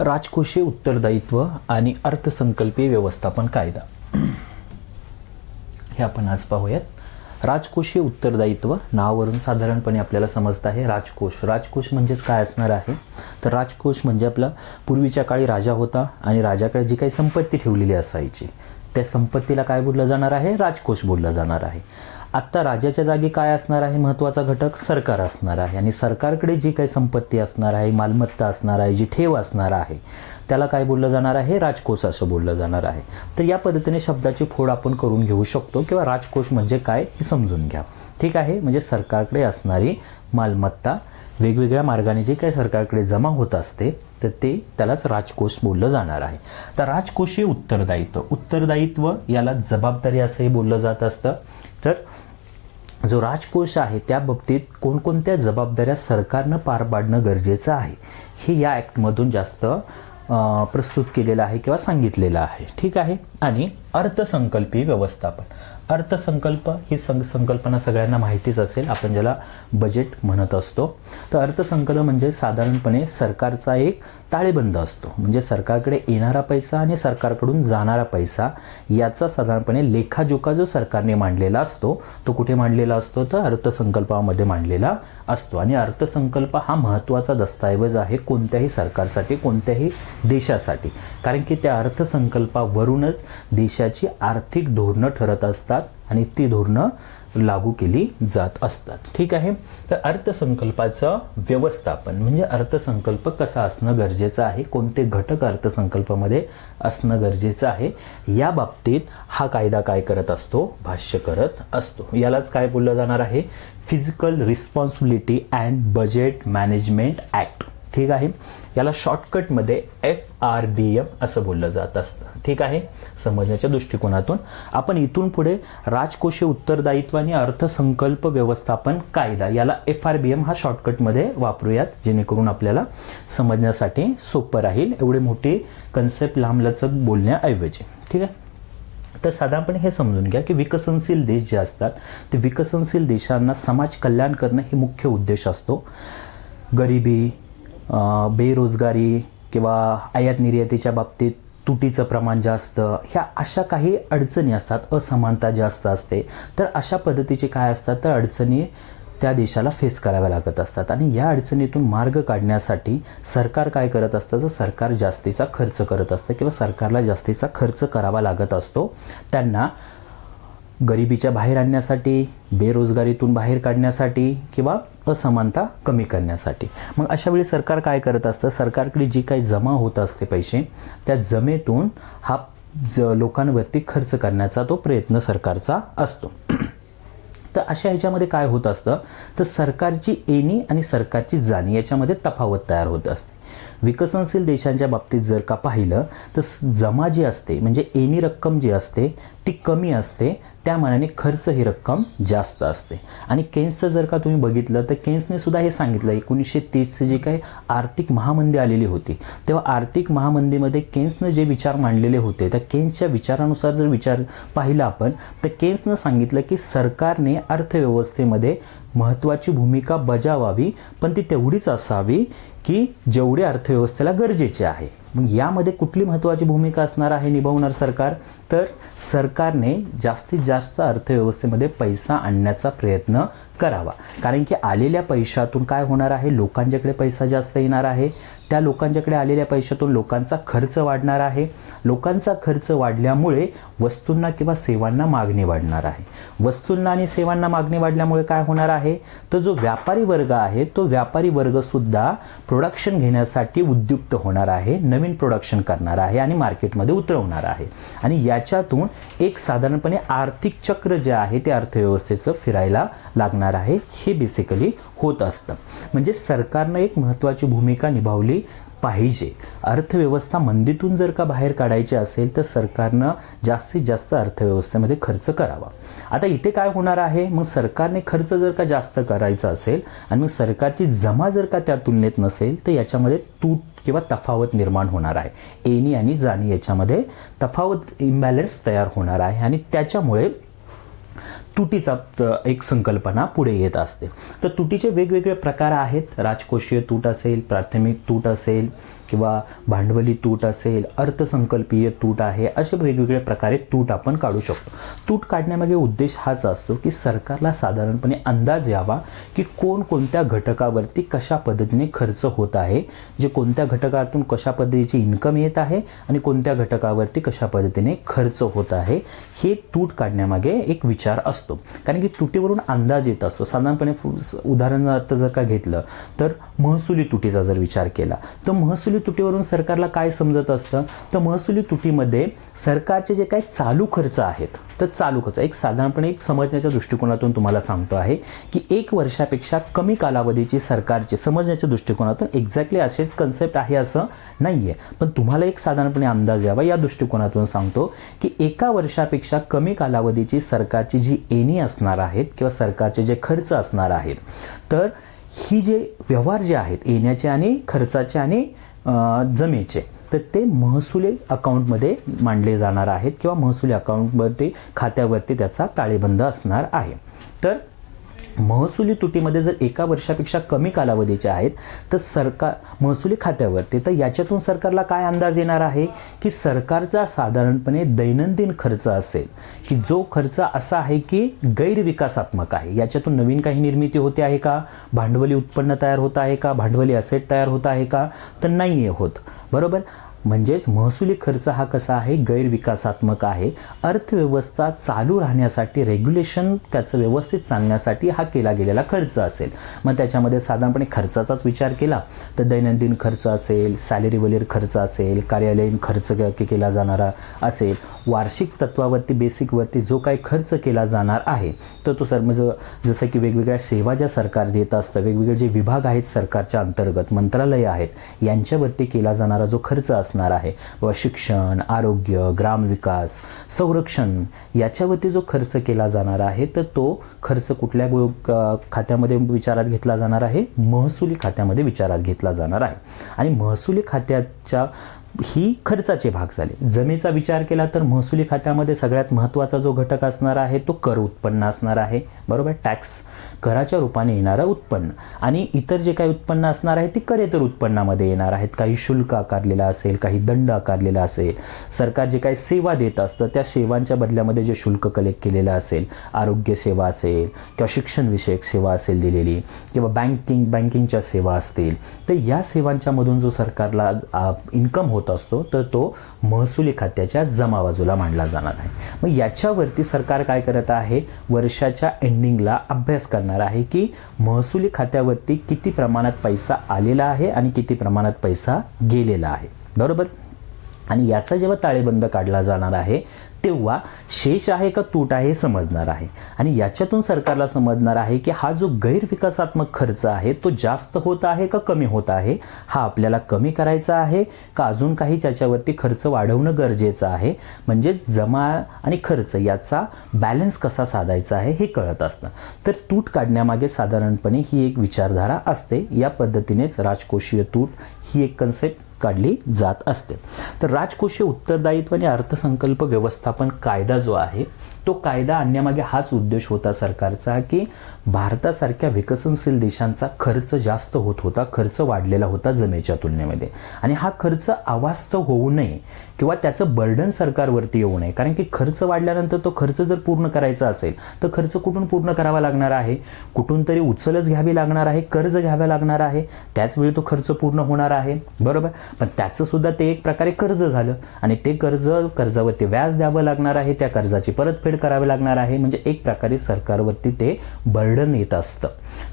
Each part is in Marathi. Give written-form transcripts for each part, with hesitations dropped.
राजकोषीय उत्तरदायित्व आणि अर्थसंकल्पीय व्यवस्थापन कायदा हे आपण आज पाहूयात। राजकोषीय उत्तरदायित्व नावावरून साधारणपणे आपल्याला समजतं आहे राजकोष म्हणजे काय असणार आहे तर राजकोष म्हणजे आपला पूर्वीच्या काळी राजा होता आणि राजाकडे जी काही संपत्ती ठेवलेली असायची त्या संपत्तीला काय बोललं जाणार आहे, राजकोष बोललं जाणार आहे। आता राजाच्या जागी काय असणार आहे, महत्त्वाचा घटक सरकार असणार आहे आणि सरकारकडे जी काही संपत्ती असणार आहे, मालमत्ता असणार आहे, जी ठेव असणार आहे त्याला काय बोललं जाणार आहे, राजकोष असं बोललं जाणार आहे। तर या पद्धतीने शब्दाची फोड आपण करून घेऊ शकतो किंवा राजकोष म्हणजे काय हे समजून घ्या। ठीक आहे, म्हणजे सरकारकडे असणारी मालमत्ता वेगवेगळ्या मार्गाने जे काही सरकारकडे जमा होत असते तर त्यालाच राजकोष बोललं जाणार आहे। तर राजकोषीय उत्तरदायित्व याला जबाबदारी असंही बोललं जात असतं। तर जो राजकोष आहे त्या बाबतीत कोणकोणत्या जबाबदाऱ्या सरकारनं पार पाडणं गरजेचं आहे हे या ॲक्टमधून जास्त प्रस्तुत केलेलं आहे किंवा सांगितलेलं आहे। ठीक आहे, आणि अर्थसंकल्पीय व्यवस्थापन अर्थसंकल्प ही संकल्पना सगळ्यांना माहितीच असेल, आपण ज्याला बजेट म्हणत असतो। तर अर्थसंकल्प म्हणजे साधारणपणे सरकारचा एक ताळेबंद असतो, म्हणजे सरकारकडे येणारा पैसा आणि सरकारकडून जाणारा पैसा याचा साधारणपणे लेखाजोखा जो सरकारने मांडलेला असतो तो कुठे मांडलेला असतो तर अर्थसंकल्पामध्ये मांडलेला असतो। आणि अर्थसंकल्प हा महत्त्वाचा दस्तऐवज आहे कोणत्याही सरकारसाठी, कोणत्याही देशासाठी, कारण की त्या अर्थसंकल्पावरूनच देशाची आर्थिक धोरणं ठरत असतात आणि ती धोरणं लागू केली जात असतात। ठीक आहे, तर अर्थसंकल्पाचं व्यवस्थापन म्हणजे अर्थसंकल्प कसा असणं गरजेचं आहे, कोणते घटक अर्थसंकल्पामध्ये असणं गरजेचं आहे या बाबतीत हा कायदा काय करत असतो, भाष्य करत असतो। यालाच काय बोललं जाणार आहे, physical responsibility and budget management act. ठीक आहे, याला शॉर्टकटमध्ये FRBM असं बोललं जात असतं। ठीक आहे, समजण्याच्या दृष्टिकोनातून आपण इथून पुढे राजकोषीय उत्तरदायित्व आणि अर्थसंकल्प व्यवस्थापन कायदा याला FRBM हा शॉर्टकटमध्ये वापरूयात, जेणेकरून आपल्याला समजण्यासाठी सोपं राहील, एवढे मोठी कन्सेप्ट लांबलचक बोलण्याऐवजी। ठीक आहे, तर साधारणपणे हे समजून घ्या की विकसनशील देश जे असतात ते विकसनशील देशांना समाज कल्याण करणं हे मुख्य उद्देश असतो। गरिबी, बेरोजगारी किंवा आयात निर्यातीच्या बाबतीत तुटीचं प्रमाण जास्त, ह्या अशा काही अडचणी असतात, असमानता जास्त असते, तर अशा पद्धतीचे काय असतात तर अडचणी त्या देशाला फेस कराव्या लागत असतात आणि या अडचणीतून मार्ग काढण्यासाठी सरकार काय करत असतं तर सरकार जास्तीचा खर्च करत असतं किंवा सरकारला जास्तीचा खर्च करावा लागत असतो त्यांना गरिबीच्या बाहेर आणण्यासाठी, बेरोजगारीतून बाहेर काढण्यासाठी किंवा असमानता कमी करण्यासाठी। मग अशा वेळी सरकार काय करत असतं, सरकारकडे जी काही जमा होत असते पैसे त्या जमेतून हा लोकांवरती खर्च करण्याचा तो प्रयत्न सरकारचा असतो। तर अशा ह्याच्यामध्ये काय होत असतं तर सरकारची येणी आणि सरकारची जाणी याच्यामध्ये तफावत तयार होत असते। विकसनशील देशांच्या बाबतीत जर का पाहिलं तर जमा जी असते म्हणजे येणी रक्कम जी असते ती कमी असते, त्या मानाने खर्च ही रक्कम जास्त असते। आणि केन्सचं जर का तुम्ही बघितलं तर केन्सने सुद्धा हे सांगितलं 1930 जी काही आर्थिक महामंदी आलेली होती तेव्हा आर्थिक महामंदीमध्ये केन्सनं जे विचार मांडलेले होते त्या केन्सच्या विचारानुसार जर विचार पाहिला आपण तर केन्सनं सांगितलं की सरकारने अर्थव्यवस्थेमध्ये महत्त्वाची भूमिका बजावावी, पण ती तेवढीच असावी की जेवढे अर्थव्यवस्थेला गरजेचे आहे। मग यामध्ये कुठली महत्त्वाची भूमिका असणार आहे निभावणार सरकार तर सरकारने जास्तीत जास्त अर्थव्यवस्थेमध्ये पैसा आणण्याचा प्रयत्न करावा, कारण की आलेल्या पैशातून काय होणार आहे, लोकांच्याकडे पैसा जास्त येणार आहे, त्या लोकांच्याकडे आलेल्या पैशातून लोकांचा खर्च वाढणार आहे, लोकांचा खर्च वाढल्यामुळे वस्तूंना किंवा सेवांना मागणी वाढणार आहे, वस्तूंना आणि सेवांना मागणी वाढल्यामुळे काय होणार आहे तर जो व्यापारी वर्ग आहे तो व्यापारी वर्ग सुद्धा प्रोडक्शन घेण्यासाठी उद्युक्त होणार आहे, नवीन प्रोडक्शन करणार आहे आणि मार्केटमध्ये उतरवणार आहे आणि याच्यातून एक साधारणपणे आर्थिक चक्र जे आहे ते अर्थव्यवस्थेचं फिरायला लागणार आहे, हे बेसिकली होत असतं। म्हणजे सरकारनं एक महत्त्वाची भूमिका निभावली पाहिजे। अर्थव्यवस्था मंदीतून जर का बाहेर काढायची असेल तर सरकारनं जास्तीत जास्त अर्थव्यवस्थेमध्ये खर्च करावा। आता इथे काय होणार आहे, मग सरकारने खर्च जर का जास्त करायचा असेल आणि मग सरकारची जमा जर का त्या तुलनेत नसेल तर याच्यामध्ये तूट किंवा तफावत निर्माण होणार आहे, येणी आणि जाणी याच्यामध्ये तफावत इम्बॅलन्स तयार होणार आहे आणि त्याच्यामुळे तुटीचा एक संकल्पना पुढे येत असते. तर तुटीचे वेगवेगळे प्रकार आहेत. राजकोषीय तूट असेल, प्राथमिक तूट असेल किंवा भांडवली तूट असेल, अर्थसंकल्पीय तूट आहे, असे वेगवेगळे प्रकारे तूट आपण काढू शकतो. तूट काढण्यामागे उद्देश हाच असतो की सरकारला साधारणपणे अंदाज यावा की कोणत्या घटकावरती कशा पद्धतीने खर्च होत आहे, जे कोणत्या घटकातून कशा पद्धतीची इन्कम येत आहे आणि कोणत्या घटकावरती कशा पद्धतीने खर्च होत आहे, हे तूट काढण्यामागे एक विचार असतो. कारण की तुटीवरून अंदाज येत असतो. साधारणपणे उदाहरणार्थ जर का घेतलं तर महसुली तुटीचा जर विचार केला तर महसुली तुटीवरून सरकारला काय समजत असतं, तर महसुली तुटीमध्ये सरकारचे जे काही चालू खर्च आहेत, तर चालू खर्च एक साधारणपणे एक समजण्याच्या दृष्टिकोनातून तुम्हाला सांगतो आहे की 1 वर्षापेक्षा कमी कालावधीची सरकारचे समजण्याच्या दृष्टिकोनातून एक्झॅक्टली असेच कन्सेप्ट आहे असं नाहीये, पण तुम्हाला एक साधारणपणे अंदाज यावा या दृष्टिकोनातून सांगतो की 1 वर्षापेक्षा कमी कालावधीची सरकारची जी येणी असणार आहेत किंवा सरकारचे जे खर्च असणार आहेत, तर ही जे व्यवहार जे आहेत येण्याचे आणि खर्चाचे आणि जमेचे, तर ते महसुली अकाउंटमध्ये मांडले जाणार आहेत किंवा महसुली अकाउंटवरती खात्यावरती त्याचा ताळेबंद असणार आहे. तर महसुली तुटीमध्ये जर 1 वर्षापेक्षा कमी कालावधीचे आहेत तर महसुली खात्यावरती, तर याच्यातून सरकारला काय अंदाज येणार आहे की सरकारचा साधारणपणे दैनंदिन खर्च असेल की जो खर्च असा आहे की गैरविकासात्मक आहे, याच्यातून नवीन काही निर्मिती होते आहे का, भांडवली उत्पन्न तयार होत आहे का, भांडवली असेट तयार होत आहे का, तर नाही होत. बरोबर. म्हणजेच महसुली खर्च हा कसा आहे, गैरविकासात्मक आहे. अर्थव्यवस्था चालू राहण्यासाठी, रेग्युलेशन त्याचं व्यवस्थित चालण्यासाठी हा केला गेलेला खर्च असेल. मग त्याच्यामध्ये साधारणपणे खर्चाचाच विचार केला तर दैनंदिन खर्च असेल, सॅलरीवरील खर्च असेल, कार्यालयीन खर्च केला जाणारा असेल, वार्षिक तत्वावरती बेसिकवरती जो काही खर्च केला जाणार आहे तर तो जसं की वेगवेगळ्या सेवा ज्या सरकार देत असतं, वेगवेगळे जे विभाग आहेत सरकारच्या अंतर्गत, मंत्रालय आहेत, यांच्यावरती केला जाणारा जो खर्च असणार आहे, व शिक्षण, आरोग्य, ग्रामविकास, संरक्षण, याच्यावरती जो खर्च केला जाणार आहे तर तो खर्च कुठल्या खात्यामध्ये विचारात घेतला जाणार आहे, महसुली खात्यामध्ये विचारात घेतला जाणार आहे. आणि महसुली खात्याच्या ही खर्चाचे भाग झाले. जमेचा विचार केला तर महसुली खात्यामध्ये सगळ्यात महत्त्वाचा जो घटक असणार आहे तो कर उत्पन्न असणार आहे. बरोबर. टॅक्स, कराच्या रूपाने येणारं उत्पन्न, आणि इतर जे काही उत्पन्न असणार आहे ती करेतर उत्पन्नामध्ये येणार आहेत. काही शुल्क आकारलेला असेल, काही दंड आकारलेला असेल, सरकार जे काही सेवा देत असतं त्या सेवांच्या बदल्यामध्ये जे शुल्क कलेक्ट केलेलं असेल, आरोग्य सेवा असेल किंवा शिक्षणविषयक सेवा असेल दिलेली, किंवा बँकिंगच्या सेवा असतील, तर या सेवांच्या मधून जो सरकारला इन्कम होत असतो तर तो महसुली खात्याच्या जमा बाजूला मांडला जाणार आहे. मग याच्यावरती सरकार काय करत आहे, वर्षाच्या एंडिंगला अभ्यास करणार आहे की महसुली खात्यावरती किती प्रमाणात पैसा आलेला आहे आणि किती प्रमाणात पैसा गेलेला आहे. बरोबर. आणि याचा जेव्हा ताळेबंद काढला जाणार आहे तेव्हा शेष आहे का तूट आहे हे समजणार आहे. आणि याच्यातून सरकारला समजणार आहे की हा जो गैरविकासात्मक खर्च आहे तो जास्त होत आहे का कमी होत आहे, हा आपल्याला कमी करायचा आहे का अजून काही त्याच्यावरती खर्च वाढवणं गरजेचं आहे. म्हणजे जमा आणि खर्च याचा बॅलन्स कसा साधायचा आहे हे कळत असतं. तर तूट काढण्यामागे साधारणपणे ही एक विचारधारा असते. या पद्धतीनेच राजकोषीय तूट ही एक कन्सेप्ट काढली जात असते. तर राजकोषीय उत्तरदायित्व आणि अर्थसंकल्प व्यवस्थापन कायदा जो आहे तो कायदा आणण्यामागे हाच उद्देश होता सरकारचा की भारतासारख्या विकसनशील देशांचा खर्च जास्त होत होता, खर्च वाढलेला होता जमेच्या तुलनेमध्ये, आणि हा खर्च अवास्तव होऊ नये किंवा त्याचं बर्डन सरकारवरती येऊ नये. कारण की खर्च वाढल्यानंतर तो खर्च जर पूर्ण करायचा असेल तर खर्च कुठून पूर्ण करावा लागणार आहे, कुठून तरी उचलच घ्यावी लागणार आहे, कर्ज घ्यावं लागणार आहे, त्याचवेळी तो खर्च पूर्ण होणार आहे. बरोबर. पण त्याचं सुद्धा ते एक प्रकारे कर्ज झालं आणि ते कर्जावरती व्याज द्यावं लागणार आहे, त्या कर्जाची परतफेड करावी लागणार आहे. म्हणजे एक प्रकारे सरकारवरती ते बर्डन येत असतं.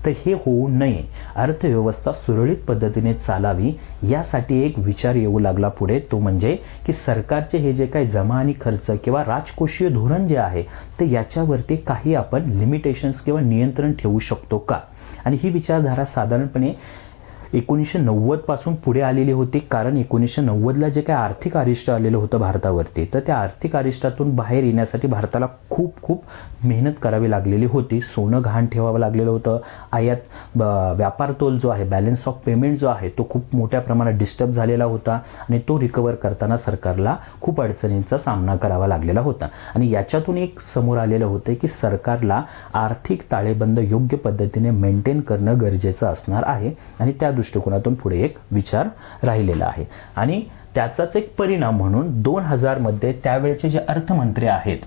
तर हे होऊ नये, अर्थव्यवस्था सुरळीत पद्धतीने चालावी यासाठी एक विचार येऊ लागला पुढे, तो म्हणजे की सरकारचे हे जे काही जमा आणि खर्च किंवा राजकोषीय धोरण जे आहे ते याच्यावरती काही आपण लिमिटेशन्स किंवा नियंत्रण ठेवू शकतो का. आणि ही विचारधारा साधारणपणे 1990 पासून पुढे आलेली होती, कारण 1990ला जे काही आर्थिक अरिष्ट आलेलं होतं भारतावरती, तर त्या आर्थिक अरिष्टातून बाहेर येण्यासाठी भारताला खूप मेहनत करावी लागलेली होती. सोनं गहाण ठेवावं लागलेलं होतं. आयात व्यापार तोल जो आहे, बॅलन्स ऑफ पेमेंट जो आहे, तो खूप मोठ्या प्रमाणात डिस्टर्ब झालेला होता आणि तो रिकवर करताना सरकारला खूप अडचणींचा सामना करावा लागलेला होता. आणि याच्यातून एक समोर आलेलं होतं की सरकारला आर्थिक ताळेबंद योग्य पद्धतीने मेंटेन करणं गरजेचं असणार आहे आणि त्या दृष्टिकोनातून पुढे एक विचार राहिलेला आहे. आणि त्याचाच एक परिणाम म्हणून 2000 मध्ये त्यावेळचे जे अर्थमंत्री आहेत,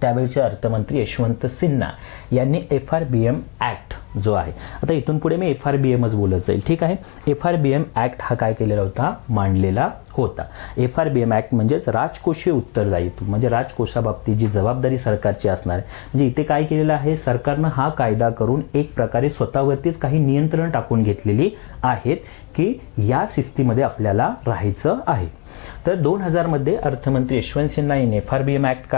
त्यावेळचे अर्थमंत्री यशवंत सिन्हा यांनी FRBM ॲक्ट जो आहे, आता इथून पुढे मी FRBMच बोलत जाईल, ठीक आहे. FRBM ॲक्ट हा काय केलेला होता, मांडलेला होता. FRBM ॲक्ट म्हणजेच राजकोषीय उत्तरदायित्व, म्हणजे राजकोषाबाबतीत जी जबाबदारी सरकारची असणार आहे. म्हणजे इथे काय केलेलं आहे, सरकारनं हा कायदा करून एक प्रकारे स्वतःवरतीच काही नियंत्रण टाकून घेतलेली आहेत की या शिस्तीमध्ये आपल्याला राहायचं आहे. तर 2000 मध्ये अर्थमंत्री यशवंत सिन्हा यांनी FRBM ॲक्ट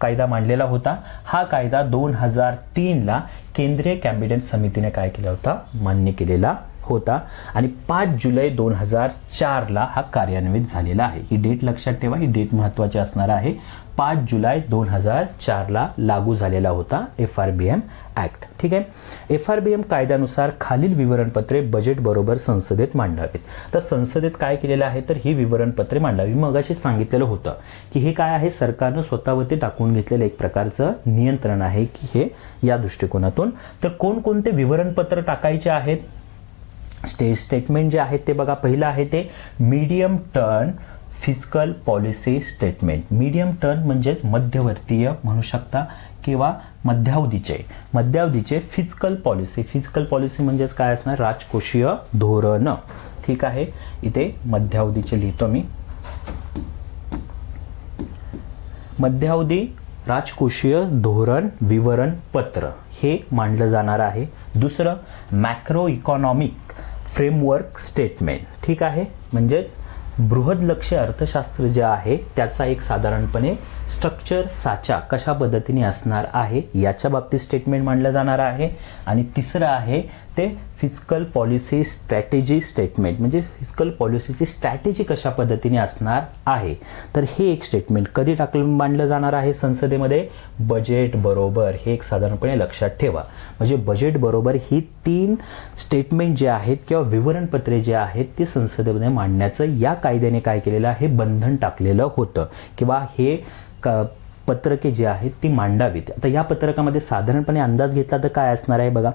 कायदा मांडलेला होता. हा कायदा 2003ला केंद्रीय कॅबिनेट समितीने काय केला होता, मान्य केलेला होता आणि 5 जुलै 2004ला हा कार्यान्वित झालेला आहे. ही डेट लक्षात ठेवा, ही डेट महत्त्वाची असणार आहे. 5 जुलै 2004ला लागू झालेला होता FRBM ॲक्ट, ठीक आहे. FRBM कायद्यानुसार खालील विवरणपत्रे बजेट बरोबर संसदेत मांडावीत. तर संसदेत काय केलेलं आहे, तर ही विवरणपत्रे मांडावी. मग अशी सांगितलेलं होतं की हे काय आहे, सरकारनं स्वतःवरती टाकून घेतलेलं एक प्रकारचं नियंत्रण आहे की हे या दृष्टिकोनातून. तर कोणकोणते विवरणपत्र टाकायचे आहेत, स्टेटमेंट जे आहेत ते बघा. पहिलं आहे ते medium term fiscal policy statement. Medium term म्हणजेच मध्यवर्तीय म्हणू शकता किंवा मध्यावधीचे फिस्कल पॉलिसी म्हणजेच काय असणार, राजकोषीय धोरण, ठीक आहे. इथे मध्यावधीचे लिहितो मी, मध्यावधी राजकोषीय धोरण विवरण पत्र हे मांडलं जाणार आहे. दुसरं मॅक्रो इकॉनॉमिक फ्रेमवर्क स्टेटमेंट, ठीक आहे. म्हणजेच बृहदलक्ष्य अर्थशास्त्र जे आहे त्याचा एक साधारणपणे स्ट्रक्चर साचा कशा पद्धतीने असणार आहे याच्या बाबतीत स्टेटमेंट मांडलं जाणार आहे. आणि तिसरं आहे ते फिस्कल पॉलिसी स्ट्रॅटेजी स्टेटमेंट, म्हणजे फिस्कल पॉलिसीची स्ट्रॅटेजी कशा पद्धतीने असणार आहे. तर हे एक स्टेटमेंट कधी मांडलं जाणार आहे संसदेमध्ये, बजेट बरोबर. हे एक साधारणपणे लक्षात ठेवा. म्हणजे बजेट बरोबर ही 3 स्टेटमेंट जे आहेत किंवा विवरणपत्रे जे आहेत ती संसदेमध्ये मांडण्याचं या कायद्याने काय केलेलं आहे, बंधन टाकलेलं होतं किंवा हे पत्रके जी आहेत ती मांडावीत. आता या पत्रकामध्ये साधारणपणे अंदाज घेतला तर काय असणार आहे बघा,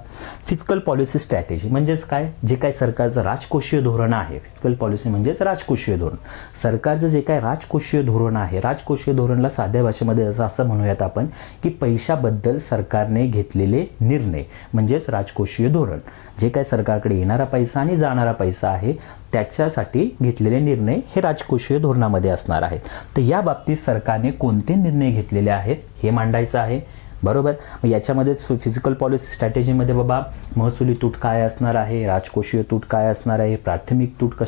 फिस्कल पॉलिसी स्ट्रॅटेजी म्हणजेच काय, जे काय सरकारचं राजकोषीय धोरण आहे. फिस्कल पॉलिसी म्हणजेच राजकोषीय धोरण. सरकारचं जे काय राजकोषीय धोरण आहे, राजकोषीय धोरणला साध्या भाषेमध्ये असं म्हणूयात आपण की पैशाबद्दल सरकारने घेतलेले निर्णय म्हणजेच राजकोषीय धोरण. जे काय सरकारकडे येणारा पैसा आणि जाणारा पैसा आहे त्याच्यासाठी घेतलेले निर्णय हे राजकोषीय धोरणामध्ये असणार आहेत. तर या बाबतीत सरकारने कोणते निर्णय घेतलेले आहेत हे मांडायचं आहे, बरोबर. मग याच्यामध्येच फिजिकल पॉलिसी स्ट्रॅटेजीमध्ये बाबा महसुली तूट काय असणार आहे, राजकोषीय तूट काय असणार आहे, प्राथमिक तूट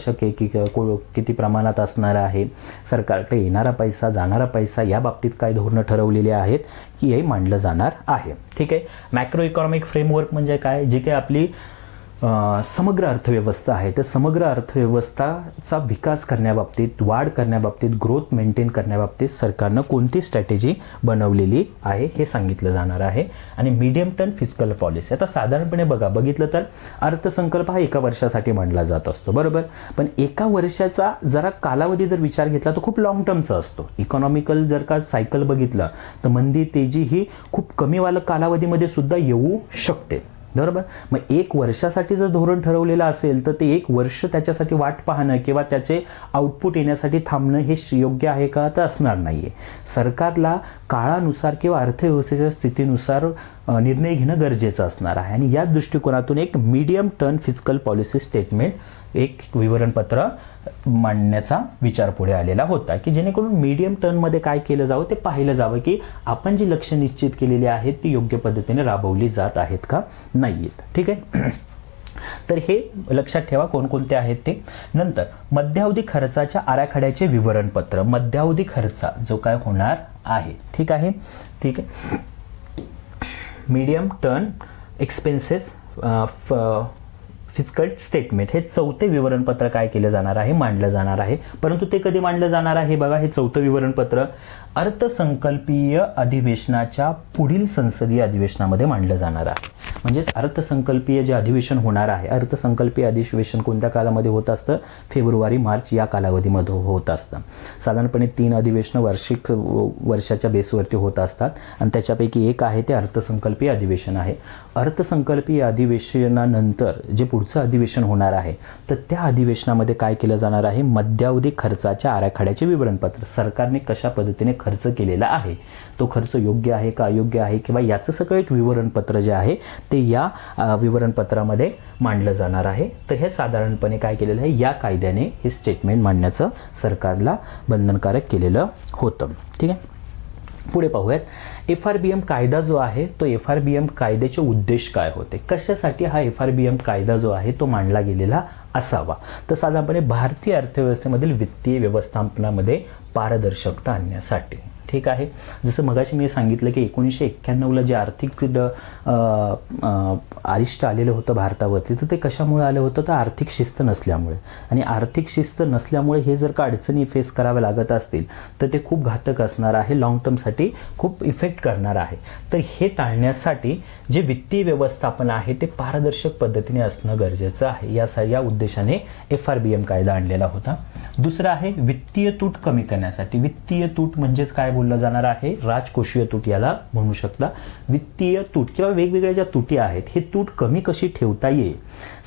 किती प्रमाणात असणार आहे, सरकारकडे येणारा पैसा जाणारा पैसा या बाबतीत काय धोरणं ठरवलेली आहेत की हे मांडलं जाणार आहे, ठीक आहे. मॅक्रो इकॉनॉमिक फ्रेमवर्क म्हणजे काय, जे काही आपली समग्र अर्थव्यवस्था आहे तर समग्र अर्थव्यवस्थाचा विकास करण्याबाबतीत, वाढ करण्याबाबतीत, ग्रोथ मेंटेन करण्याबाबतीत सरकारनं कोणती स्ट्रॅटेजी बनवलेली आहे हे सांगितलं जाणार आहे. आणि मीडियम टर्म फिस्कल पॉलिसी, आता साधारणपणे बघितलं तर अर्थसंकल्प हा 1 वर्षासाठी मांडला जात असतो, बरोबर. पण 1 वर्षाचा जरा कालावधी जर विचार घेतला तर खूप लॉंग टर्मचा असतो. इकॉनॉमिकल जर का सायकल बघितलं तर मंदी तेजी ही खूप कमीवालं कालावधीमध्ये सुद्धा येऊ शकते, बरोबर. मग 1 वर्षासाठी जर धोरण ठरवलेलं असेल तर ते 1 वर्ष त्याच्यासाठी वाट पाहणं किंवा त्याचे आउटपुट येण्यासाठी थांबणं हे योग्य आहे का, तर असणार नाहीये. सरकारला काळानुसार किंवा अर्थव्यवस्थेच्या स्थितीनुसार निर्णय घेणं गरजेचं असणार आहे. आणि या दृष्टिकोनातून एक medium term fiscal policy statement, एक विवरणपत्र मांडण्याचा विचार पुढे आलेला होता की जेणेकरून मीडियम टर्ममध्ये काय केलं जावं ते पाहिलं जावं की आपण जी लक्ष्य निश्चित केलेली आहेत ती योग्य पद्धतीने राबवली जात आहेत का नाहीत, ठीक आहे. तर हे लक्षात ठेवा कोणकोणते आहेत ते. नंतर मध्यावधी खर्चाच्या आराखड्याचे विवरणपत्र, मध्यावधी खर्च जो काय होणार आहे, ठीक आहे, ठीक आहे. Medium term expenses physical statement हे चौथे विवरणपत्र काय केलं जाणार आहे, मांडलं जाणार आहे. परंतु ते कधी मांडलं जाणार आहे बघा, हे चौथं विवरणपत्र अर्थसंकल्पीय अधिवेशनाच्या पुढील संसदीय अधिवेशनामध्ये मांडलं जाणार आहे. म्हणजेच अर्थसंकल्पीय जे अधिवेशन होणार आहे, अर्थसंकल्पीय अधिवेशन कोणत्या कालामध्ये होत असतं, फेब्रुवारी मार्च या कालावधीमध्ये होत असतं. साधारणपणे 3 अधिवेशनं वर्षाच्या बेसवरती होत असतात आणि त्याच्यापैकी एक आहे ते अर्थसंकल्पीय अधिवेशन आहे. अर्थसंकल्पीय अधिवेशनानंतर जे पुढचं अधिवेशन होणार आहे तर त्या अधिवेशनामध्ये काय केलं जाणार आहे, मध्यावधी खर्चाच्या आराखड्याचे विवरणपत्र, सरकारने कशा पद्धतीने खर्च केलेला आहे, तो खर्च योग्य आहे का अयोग्य आहे किंवा याचं सगळं एक विवरणपत्र जे आहे ते या विवरणपत्रामध्ये मांडलं जाणार आहे. तर हे साधारणपणे काय केलेलं आहे, या कायद्याने हे स्टेटमेंट मांडण्याचं सरकारला बंधनकारक केलेलं होतं. ठीक आहे, पुढे पाहूयात. FRBM कायदा जो आहे तो FRBM कायद्याचे उद्देश काय होते, कशासाठी हा FRBM कायदा जो आहे तो मांडला गेलेला असावा. तर साधारणपणे भारतीय अर्थव्यवस्थेमधील वित्तीय व्यवस्थापनामध्ये पारदर्शकता आणण्यासाठी. ठीक आहे, जसं मगाशी मी सांगितलं की 1991ला जे आर्थिक अरिष्ट आलेलं होतं भारतावरती, तर ते कशामुळे आलं होतं, तर आर्थिक शिस्त नसल्यामुळे. आणि आर्थिक शिस्त नसल्यामुळे हे जर का अडचणी फेस कराव्या लागत असतील तर ते खूप घातक असणार आहे, लॉंग टर्मसाठी खूप इफेक्ट करणार आहे. तर हे टाळण्यासाठी जे वित्तीय व्यवस्थापन आहे ते पारदर्शक पद्धतीने असणं गरजेचं आहे. या उद्देशाने FRBM कायदा आणलेला होता. दुसरा आहे वित्तीय तूट कमी करण्यासाठी. वित्तीय तूट म्हणजेच काय बोललं जाणार आहे, राजकोषीय तूट याला म्हणू शकता. वित्तीय तूट किंवा वेगवेगळ्या ज्या तुटी आहेत ही तूट कमी कशी ठेवता येईल.